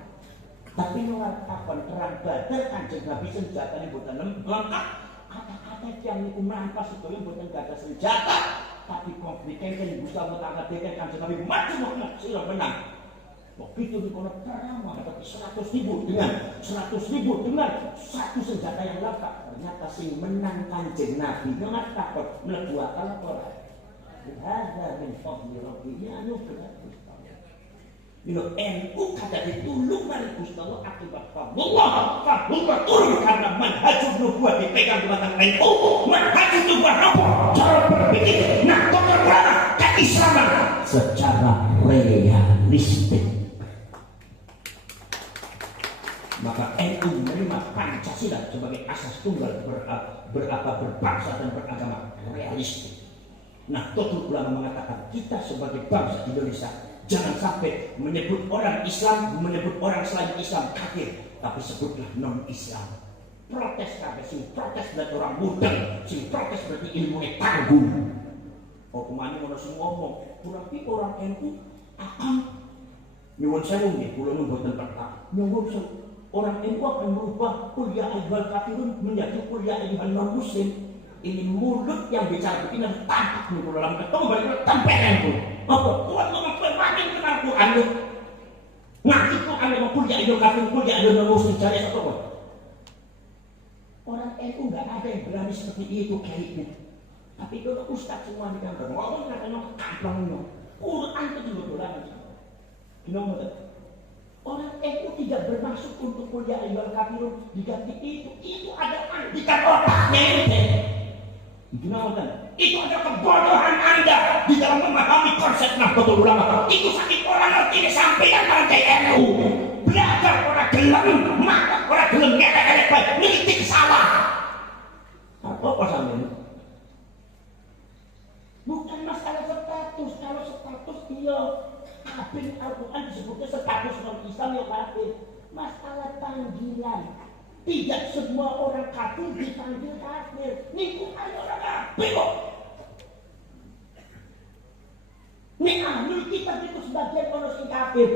Tapi nungal takon perang Badar Kanjeng Nabi senjatane boten lengkap. Kata-kata yang niku merampas sedaya boten gadah senjata. Tapi konfliknya kan Gusti Allah Ta'ala dekan Kanjeng Nabi maju Muhammad sila menang. Begitu dikono perang menghadapi 100.000 dengan 100.000 dengan satu senjata yang lengkap. Ternyata sing menang Kanjeng Nabi nungal takon mlebu akal ora. Hadza min fadli rabbina anugerah Gusti Allah. Milo NU kata ditulung dari Gusti Allah akibat Allah turun karena manhajul nubuwah dipegang di batang NU. Manhajul nubuwah apa? Cara berpikir nah bagaimana keislaman secara realistik. Maka NU menerima Pancasila sebagai asas tunggal berbangsa dan beragama realistik. Nah, tokoh ulama mengatakan kita sebagai bangsa Indonesia jangan sampai menyebut orang Islam, menyebut orang selain Islam kafir, tapi sebutlah non-Islam. Protes kabeh sing protes berarti orang mudeng, sing protes berarti ilmunya tanggung. Oh kemana ono sing ngomong, berarti orang NU akan nyuwun sewu nggih, kula nu mboten pernah. Nyuwun sewu, orang NU akan merubah kuliah ayyuhal kafirun menjadi kuliah ayyuhal non muslim. Ini mulut yang bicara begini harus tampak di dalam ketemu balik tempelan bu. Apa? Tuhan ngomong makin kenal Quran lu. Ngaji Quran lu kuliah itu kafir kuliah itu muslim cari satu kok. Orang NU nggak ada yang berani seperti itu kayaknya. Tapi itu ustaz semua di kantor ngomong katanya kampangnya. Quran itu juga dolan. Gimana tuh? Orang NU tidak bermaksud untuk kuliah ayyuhal kafirun diganti itu ada andikan otaknya ini. Itu ada kebodohan Anda di dalam memahami konsep Nahdlatul Ulama. Itu sakit orang ngerti disampaikan pakai NU. Belajar orang gelem, maka orang gelem ngelek-ngelek baik, ngelitik salah. Apa sampeyan? Bukan masalah status, kalau status iya kafir Al-Quran disebutnya status non-Islam ya kafir. Masalah panggilan. Tidak semua orang kafir dipanggil kafir. Niku ada orang kafir kok. Nek ahlul kitab itu sebagian orang sing kafir.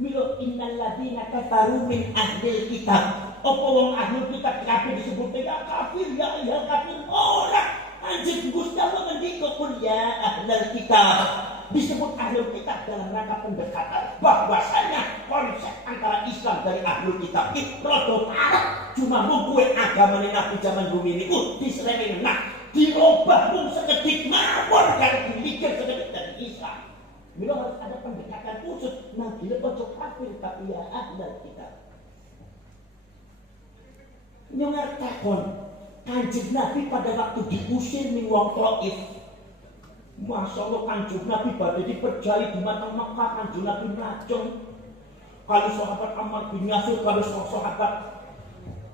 Milo innal ladina kafaru min ahlil kitab. Apa wong ahlul kitab kafir disebut ya kafir ya kafir orang. Anjir Gusti Allah ngendika kul ya ahlul kitab. Disebut ahlul kitab dalam rangka pendekatan bahwasanya konsep antara Islam dari ahlul kitab itu rada parah. Cuma mungkin agama Nabi zaman bumi ini diserempin nah dirubah mung sekedik mawon dan dipikir sekedik dari Islam. Mila harus ada pendekatan khusus nah bila pojok kafir tapi ya ahlul kitab. Nyongar takon Kanjeng Nabi pada waktu diusir min wong Taif. Masya Allah Kanjeng Nabi pada dipercayai di mata Makkah. Kanjeng Nabi melajeng kalau sahabat Ammar bin Yasir, kalau sahabat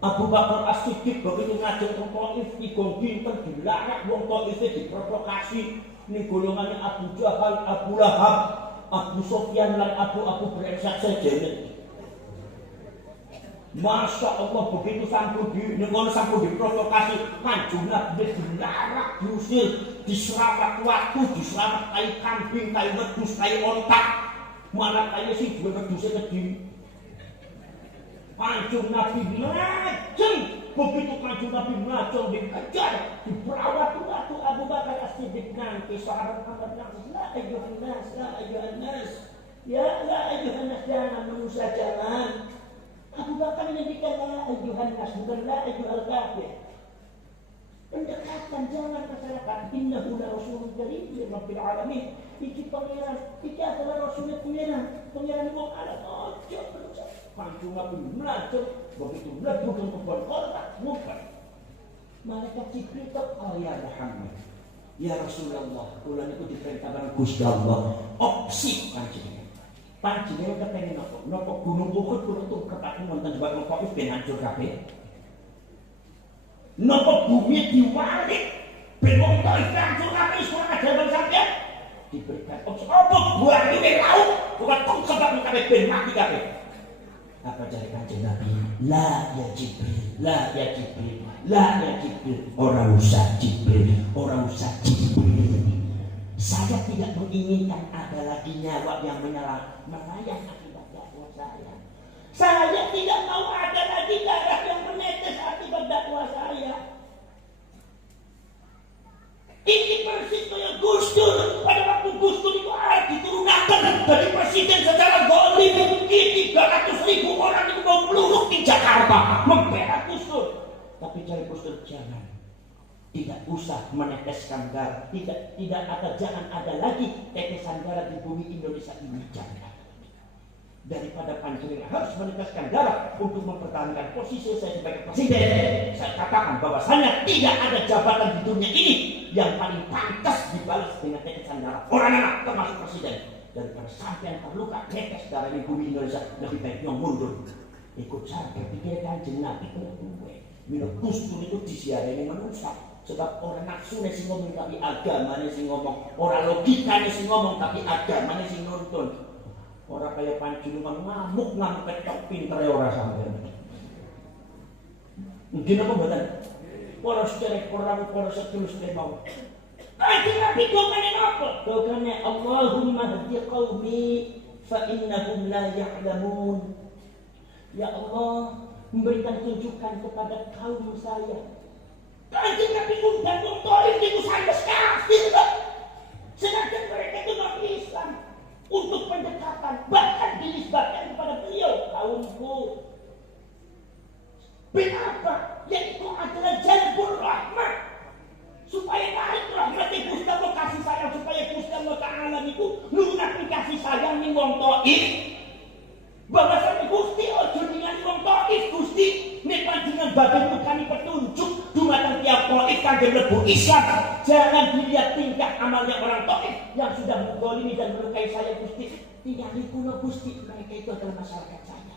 Abu Bakar As-Siddiq begitu ngajeng wong Taif digong pinten dilarak wong Taif diprovokasi ini golongannya Abu Jahal, Abu Lahab, Abu Sufyan dan Abu Brengsek sejenis. Masya Allah begitu sampun diprovokasi Kanjeng Nabi dilarak diusir, diseramat waktu, diseramat kai kambing, kai wedhus, kai otak, malah kai sih dua wedhusnya kediri. Kanjeng Nabi lajeng begitu Kanjeng Nabi lajeng dikejar, diperawat waktu Abu Bakar As-Siddiq nanti sahabat Muhammad la ayyuhan nas, ya la ayyuhan nas jangan manusia jangan. Abu Bakar menjadikan la ayyuhan nas bukan la ayyuhal kafir. Pendekatan jangan masyarakat innahu la rasulun karim min rabbil alamin. Iki pangeran, iki adalah rasulnya pangeran wong alam ojo Panjungan pun melacur, begitu melebu ke kebun kotak, bukan. Malaikat Jibril itu, oh ya Muhammad, ya Rasulullah, ulang itu diperintahkan Gusti Allah, opsi panjenengan kepengen nopo gunung Uhud kulo tuh kepake wonten Jabal Taif ben hancur kabeh. Nopo bumi diwalik ben wong Taif hancur kabeh iso ada sampeyan diberikan opsi apa buah iki laut bukan tung sebab kabeh ben mati kabeh. Apa dari kanjeng Nabi? La ya Jibril, la ya Jibril, la ya Jibril. Orang usah Jibril, orang usah Jibril. Saya tidak menginginkan ada lagi nyawa yang melayang akibat dakwah saya. Saya tidak mau ada lagi darah yang menetes akibat dakwah saya. Ini persis kayak Gus Dur. Pada waktu Gus Dur itu diturunkan dari presiden secara zalim. 300.000 orang itu mau meluruk di Jakarta membela Gus Dur. Tapi cari Gus Dur jangan. Tidak usah meneteskan darah. Jangan ada lagi tetesan darah di bumi Indonesia ini. Jangan. Daripada panjenengan harus meneteskan darah untuk mempertahankan posisi saya sebagai presiden, saya katakan bahwasanya tidak ada jabatan di dunia ini yang paling pantas dibalas dengan tetesan darah orang anak termasuk presiden. Daripada sampai yang terluka tetes darah di bumi Indonesia, lebih baik yang mundur. Ikut saya berpikir kanjeng Nabi gue minum kustur itu disiarani manusia. Sebab orang nafsu sing ngomong tapi agama sing ngomong, orang logikanya sing ngomong tapi agama sing nuntun. Orang kaya panjenengan ngamuk ketok pintere ora sampeyan. Mungkin apa mboten? Para sedherek para sedulur mau. Kanjeng Nabi dongane apa? Dongane Allahumma hadi qaumi fa innahum la ya'lamun. Ya Allah, memberikan tunjukan kepada kaum saya. Kanjeng Nabi undang wong Taif itu sampai kafir. Sedangkan mereka itu non Islam. Untuk pendekatan, bahkan dinisbatkan kepada beliau, kaumku. Kenapa? Yaitu adalah jalbur rahmat. Supaya naik rahmat yang Gusti Allah kasih sayang, supaya Gusti Allah Ta'ala itu lunakan kasih sayang ning wong Taif. Bahwasanya Gusti ojo ningali wong Taif, Gusti nek panjenengan badhe nukani petunjuk dumateng tiap Taif kangge mlebu Islam. Jangan dilihat tingkah amalnya orang Taif yang sudah menggolimi dan melukai saya, Gusti. Tidak dikuno, Gusti, mereka itu adalah masyarakat saya.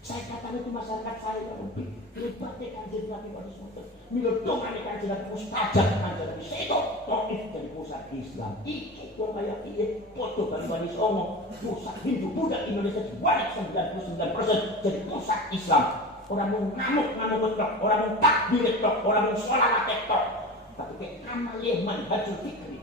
Saya katakan itu masyarakat saya yang libatnya kanjeng Nabi Muhammad. Milodongane kanjeng Nabi mustajab kanjeng Nabi. Sedo Taif dari pusat Islam. Iki kok kaya piye foto Bani Songo. Pusat Hindu Buddha Indonesia diwalik 99% jadi pusat Islam. Orang mau ngamuk tok, orang mau takbir tok, orang mau sholawat tok. Tapi ke amalnya manhajul fikri.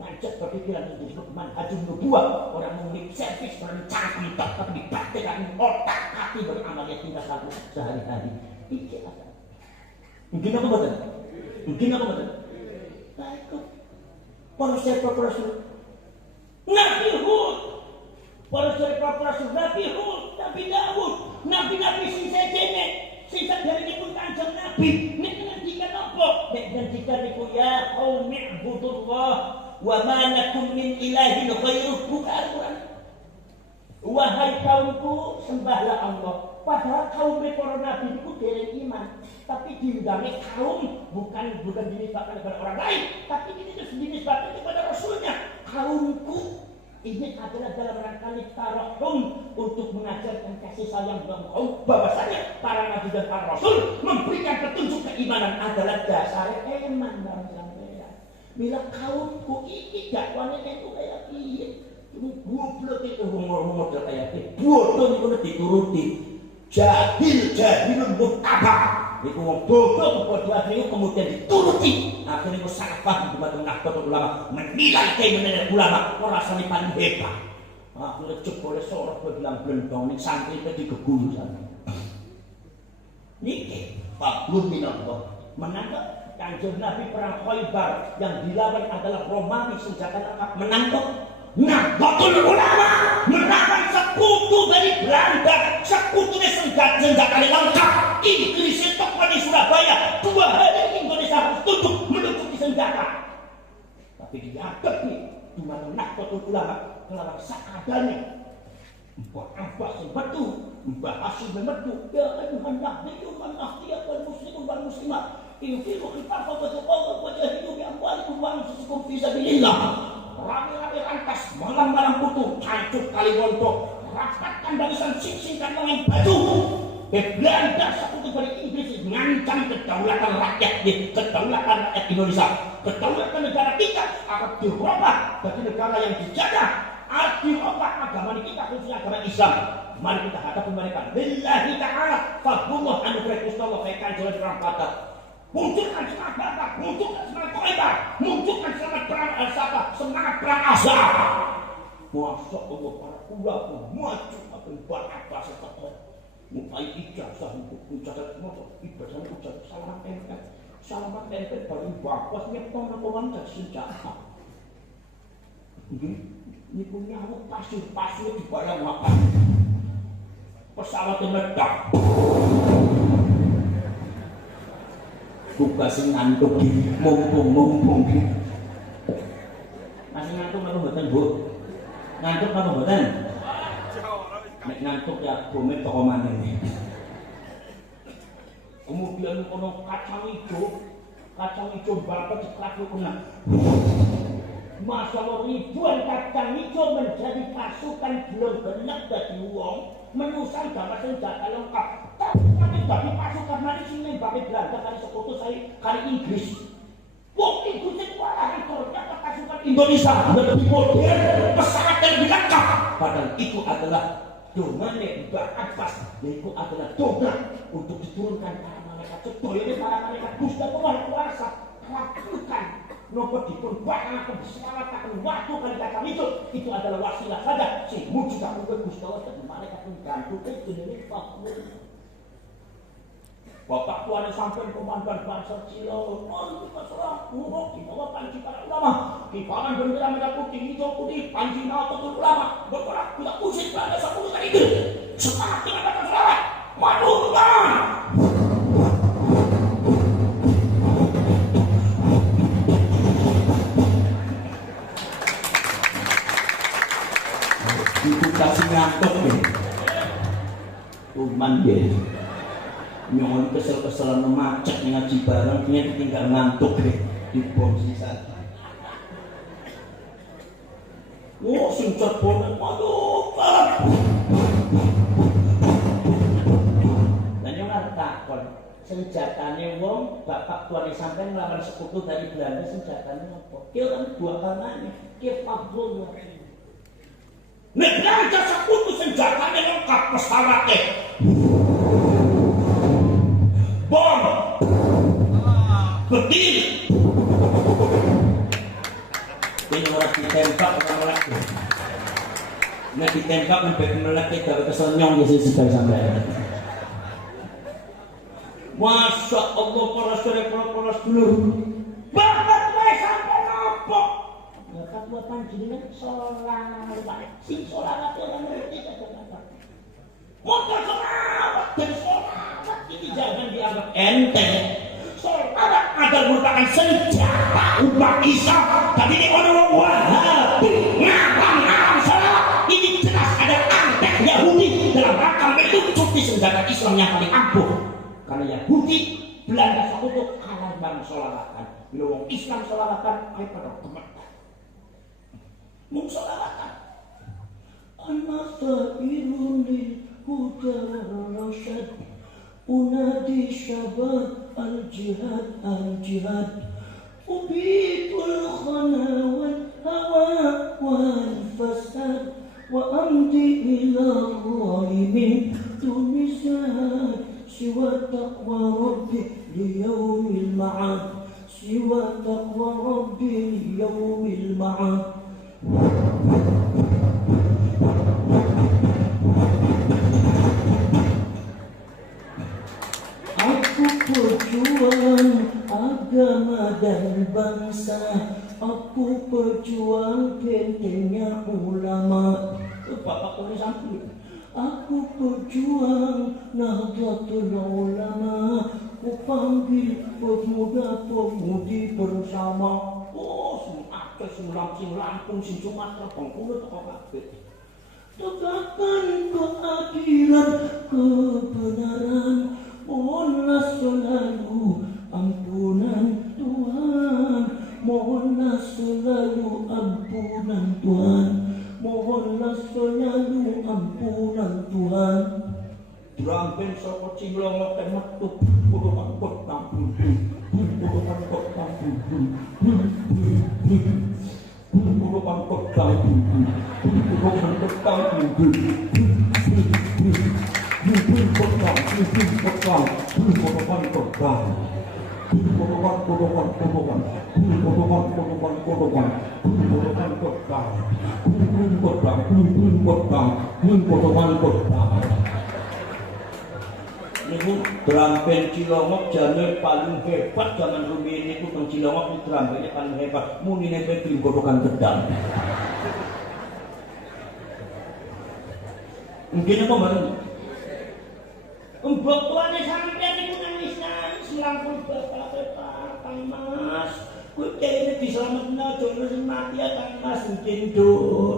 Pancet berpikiran itu disebut manhajul nubuwah. Orang mau lip service, orang cangkir tok, tapi dipraktekkan otak hati beramalnya tinggal laku sehari-hari. Iki apa? Mungkin apa betul? Baik kok. Para prokurasi Nabi Hud, para prokurasi Nabi Hud, Nabi Daud, Nabi sing sajene, sing saderengipun kanjeng Nabi, nek ngendikan apa? Nek ngendikan iku ya qaumi ibudullah wa ma lakum min ilahin ghairuh. Wahai kaumku, sembahlah Allah. Padahal kaum para nabi itu dereng iman, tapi diundangnya kaum bukan dinisbatkan kepada orang lain, tapi ini dinisbatkan kepada Rasulnya. Kaumku ini adalah dalam rangka tarahum untuk mengajarkan kasih sayang dalam kaum, bahwasanya para nabi dan para rasul memberikan petunjuk keimanan adalah dasar iman dalam sampeyan. Bila kaumku ini dakwanya itu kayak piye? Goblok itu ngomong kayak piye? Bodoh itu dituruti. Jahilun mutabak. Iku wong bodoh kebodohan itu kemudian dituruti. Akhirnya itu sangat paham dumateng Nahdlatul Ulama, menilai menilai ulama ora rasane paling hebat. Akhirnya jebule sorot bilang blendong ning santri itu digegulu sana. Niki faklun minallah. Menangkap kanjeng Nabi perang Khaibar yang dilawan adalah Romawi senjata lengkap. Menangkap Nahdlatul Ulama melawan sekutu dari Belanda, sekutunya senjata lengkap. Inggris itu di Surabaya 2 hari Indonesia harus tunduk menutupi senjata. Tapi dihadapi cuma Nahdlatul Ulama melawan seadanya. Mbak Abbas betul, Mbak Hasim betul. Ya ayuhan nabiyyu man ahtiyat wal muslimun wal muslimat infiru khifafan wa taqwa wa jahidu bi amwalikum wa anfusikum fi sabilillah. Rame-rame rantas, malam-malam putu, cancuk kali gontok, rapatkan barisan sing-sing kantongin baju. Belanda sekutu dari Inggris ngancam kedaulatan rakyat, kedaulatan rakyat Indonesia, kedaulatan negara kita akan dirubah bagi negara yang dijajah. Dirubah agama kita, khususnya agama Islam. Mari kita hadapi mereka. Lillahi ta'ala, fadlullah anugerah Gusti Allah, fekan jalan rampatan. Munculkan semangat bapak, munculkan semangat koibar, munculkan semangat perang azab. Masya Allah, para ulama maju akan apa setelah mulai ijazah untuk mencatat motor, ibadah ucap salaman tempel bagi bapak nyetong nakongan dan senjata. Ini punya pasir dibayang makan. Pesawat yang meledak. Tugas ngantuk mumpung masih ngantuk apa mboten Bu? Ngantuk apa mboten? Nek ngantuk ya bome toko maneh. Kemudian ono kacang hijau berapa ceklak lu kena. Masya Allah, ribuan kacang hijau menjadi pasukan belum genep dari wong menusan gawa senjata lengkap. Tapi bagi pasukan mari sini bagi Belanda kali sekutu saya kali Inggris. Wong Inggris itu ternyata pasukan Indonesia lebih modern, pesawat yang lebih lengkap. Padahal itu adalah domane Mbak Abbas, yaitu adalah dobrak untuk diturunkan para malaikat. Sedoyone para malaikat Gusti Allah kuasa lakukan nopo dipun bakal keselawatan waktu kali kacang itu adalah wasilah saja sing mujud aku Gusti Allah dan malaikat penggantu jenenge Bapak tuan sampai komandan Banser Cilor, masalah nguruk di bawah panji para ulama, kibaran bendera merah putih, hijau putih, panji nautatul ulama, bergerak tidak usik berada sepuluh kali itu, semangat dengan kata selawat, madukan. Itu kasih ngantuk nih, cuman deh. Nyongon kesel-keselan memacet ngaji bareng dia tinggal ngantuk deh di bom sisa. Oh sing cerbon aduh parah. Dan yang ada takon senjatane wong bapak tuane sampean nglawan sekutu dari Belanda senjatane apa? Ki kan dua karenane ki fadlullah. Nek Belanda sekutu senjatane lengkap pesawate. Bom, betul. Ini orang ditembak orang melek. Nah ditembak sampai melek kita kesenyong di sisi sampai. Masya Allah para saudara dulur. Bapak saya sampai nopo. Ya ketua panjenengan solawat. Sing solawat orang ngerti kata-kata. Motor solawat dan solawat ini jangan dianggap enteng. Solawat adalah merupakan senjata umat Islam. Tapi ini orang Wahabi ngaram solawat. Ini jelas ada antek Yahudi dalam rangka melucuti senjata Islam yang paling ampuh. Karena Yahudi Belanda sekutu kalah bareng solawatan. Bila orang Islam solawatan, ayo pada kemetan. Mau solawatan. An-Nasa'irun lil-Huda wal-Rasyad unadi syabab al-jihad ubitul khana wal-hawa wal-fasad wa amdi ila zalimin tumisad siwa taqwa rabbi liyawmil ma'ad siwa taqwa rabbi liyawmil ma'ad. Perjuang agama dan bangsa, aku perjuang pentingnya ulama. Bapak boleh sampai. Aku perjuang Nahdlatul Ulama, ku panggil pemuda-pemudi bersama. Oh, sing akeh sing Lampung, sing Sumatera, Bengkulu, toko kabeh. tegakkan keadilan kebenaran, mohonlah selalu ampunan Tuhan, mohonlah selalu ampunan Tuhan, mohonlah selalu ampunan Tuhan. Drampen soko cilongo kan metu kudu mangkot tampun kudu mangkot tampun kudu mangkot tampun kudu mangkot tampun niku drampen Cilongok jane paling hebat zaman rumiyin niku teng Cilongok niku drampennya paling hebat muni nembe tim godokan gedang. Mungkin apa bareng? Mbok tuane sampeyan niku nangis-nangis langkung bapak Kang Mas. Kuwi kene diselametno jono sing mati ya Kang Mas mungkin do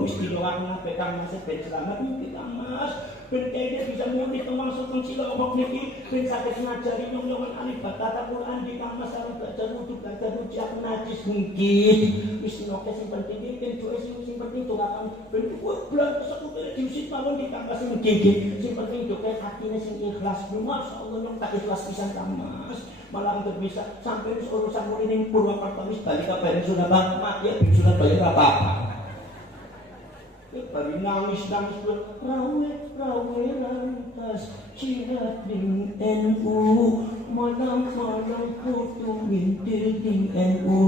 istimewa ngape Kang Mas ben selamat mungkin Kang Mas. Ben kene bisa muni teng sing Cilongok niki ben saged ngajari nyong-nyongan alif baca Quran di Kang Mas sareng baca wudu baca rujak najis mungkin. Wis nek sing penting ben doa sing penting doa ben kuwi blak sekutene diusit mawon di Kang Mas mungkin. Sing penting doa hatine sing ikhlas. Masyaallah nyong tak ikhlas pisan Kang Mas. Malah untuk bisa sampai urusan muni ning Purwakarta wis balik ka bayar sudah bang mati ya sudah bayar apa-apa. Bari nangis-nangis rawe lantas cirat ding NU malam-malam kutu mintil ding NU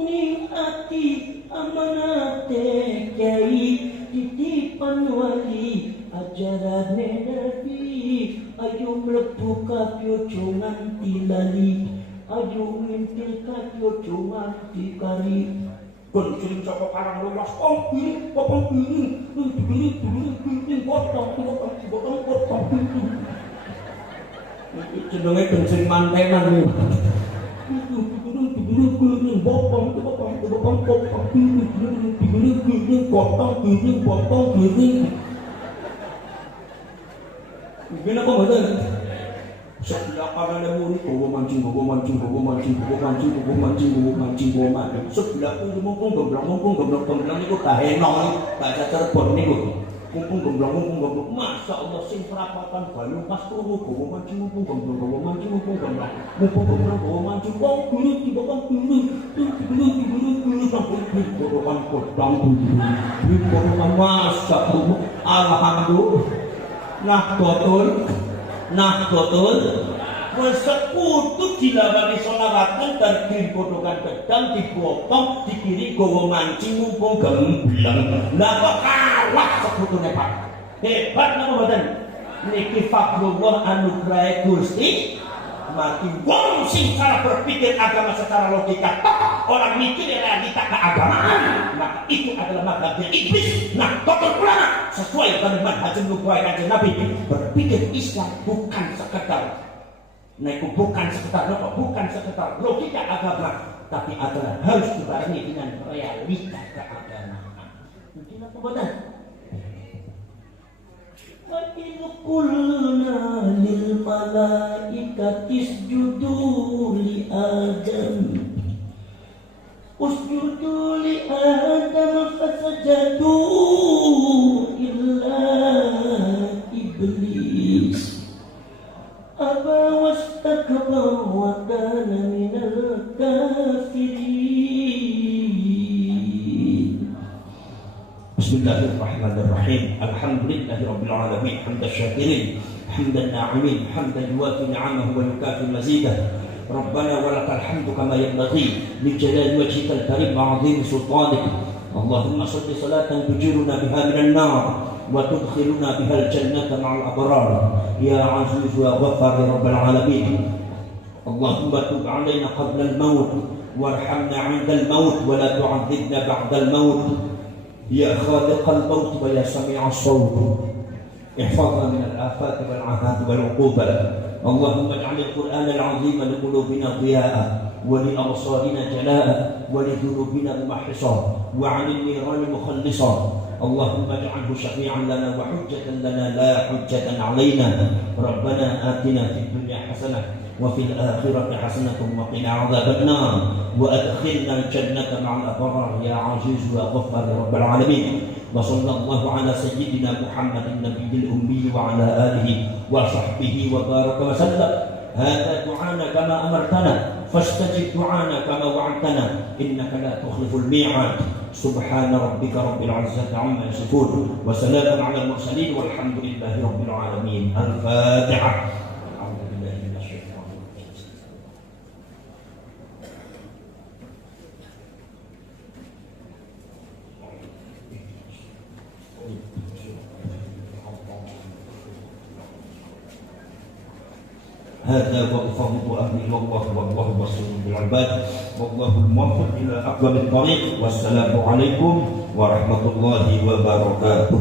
ning ati amanat kiai titipan wali ajaran Nabi ayo mlebu kabeh nganti lali ayo mintil kabeh nganti kari kon sing saka karang luas kiri potong jenenge kencing mantenan Gimana kok betul? Sebelah kanan ada murid bawa mancing. Sebelah kiri mumpung gemblang itu tak henong, tak cacar niku. Mumpung gemblang. Masya Allah sing perapatan balu pas turu bawa mancing mumpung gemblang. Bawa mancing. Kok guru tiba kan guru sampai bodokan kodang guru. Masya Allah, alhamdulillah. Nah betul sekutu dilawani sholawatan terkirim kodokan gedang dipotong dikiri gowo mancing mumpung gemblang. Lah kok kalah sekutune Pak hebat napa mboten niki fadlullah anugerah Gusti mati wong sing cara berpikir agama secara logika orang mikir realita keagamaan maka itu adalah mazhabnya iblis. Nah tokoh ulama sesuai dengan manhaj nubuwah kanjeng Nabi berpikir Islam bukan sekedar logika agama tapi adalah harus dibarengi dengan realita keagamaan. Mungkin apa benar? Wa in qulna lil malaikati isjudu li Adam usjudu li Adam fasajadu illa iblis aba wastakbara wa kana minal kafirin. Bismillahirrahmanirrahim. Alhamdulillahirabbil alamin hamdan syakirin hamdan na'imin hamdan yuwafi ni'amahu wa yukafi mazidah. Rabbana walakal hamdu kama yanbaghi li jalali wajhikal karim wa 'azimi sultanik. Allahumma shalli salatan tujiruna biha minan nar wa tudkhiluna bihal jannata ma'al abrar ya 'aziz wa ghaffar ya rabbal alamin. Allahumma tub 'alaina qabla al-maut warhamna 'inda al-maut wa la tu'adzibna ba'da al-maut ya khaliqal maut wa ya sami'as sawt. احفظنا من الآفات والعاهات والعقوبات. اللهم اجعل القرآن العظيم لقلوبنا ضياء ولأبصارنا جلاء ولذنوبنا ممحصا وعن النيران مخلصا. اللهم اجعله شفيعا لنا وحجة لنا لا حجة علينا. ربنا آتنا في الدنيا حسنة وفي الآخرة حسنة وقنا عذاب النار وأدخلنا الجنة مع الأبرار يا عزيز يا غفار يا رب العالمين. وصلى الله على سيدنا محمد النبي الأمي وعلى آله وصحبه وبارك وسلم. هذا دعانا كما أمرتنا فاستجب دعانا كما وعدتنا إنك لا تخلف الميعاد. سبحان ربك رب العزة عما يصفون وسلام على المرسلين والحمد لله رب العالمين. الفاتحة. هذا وفضل أهل الله والله بصير بالعباد والله الموفق إلى أقوم الطريق. والسلام عليكم ورحمة الله وبركاته.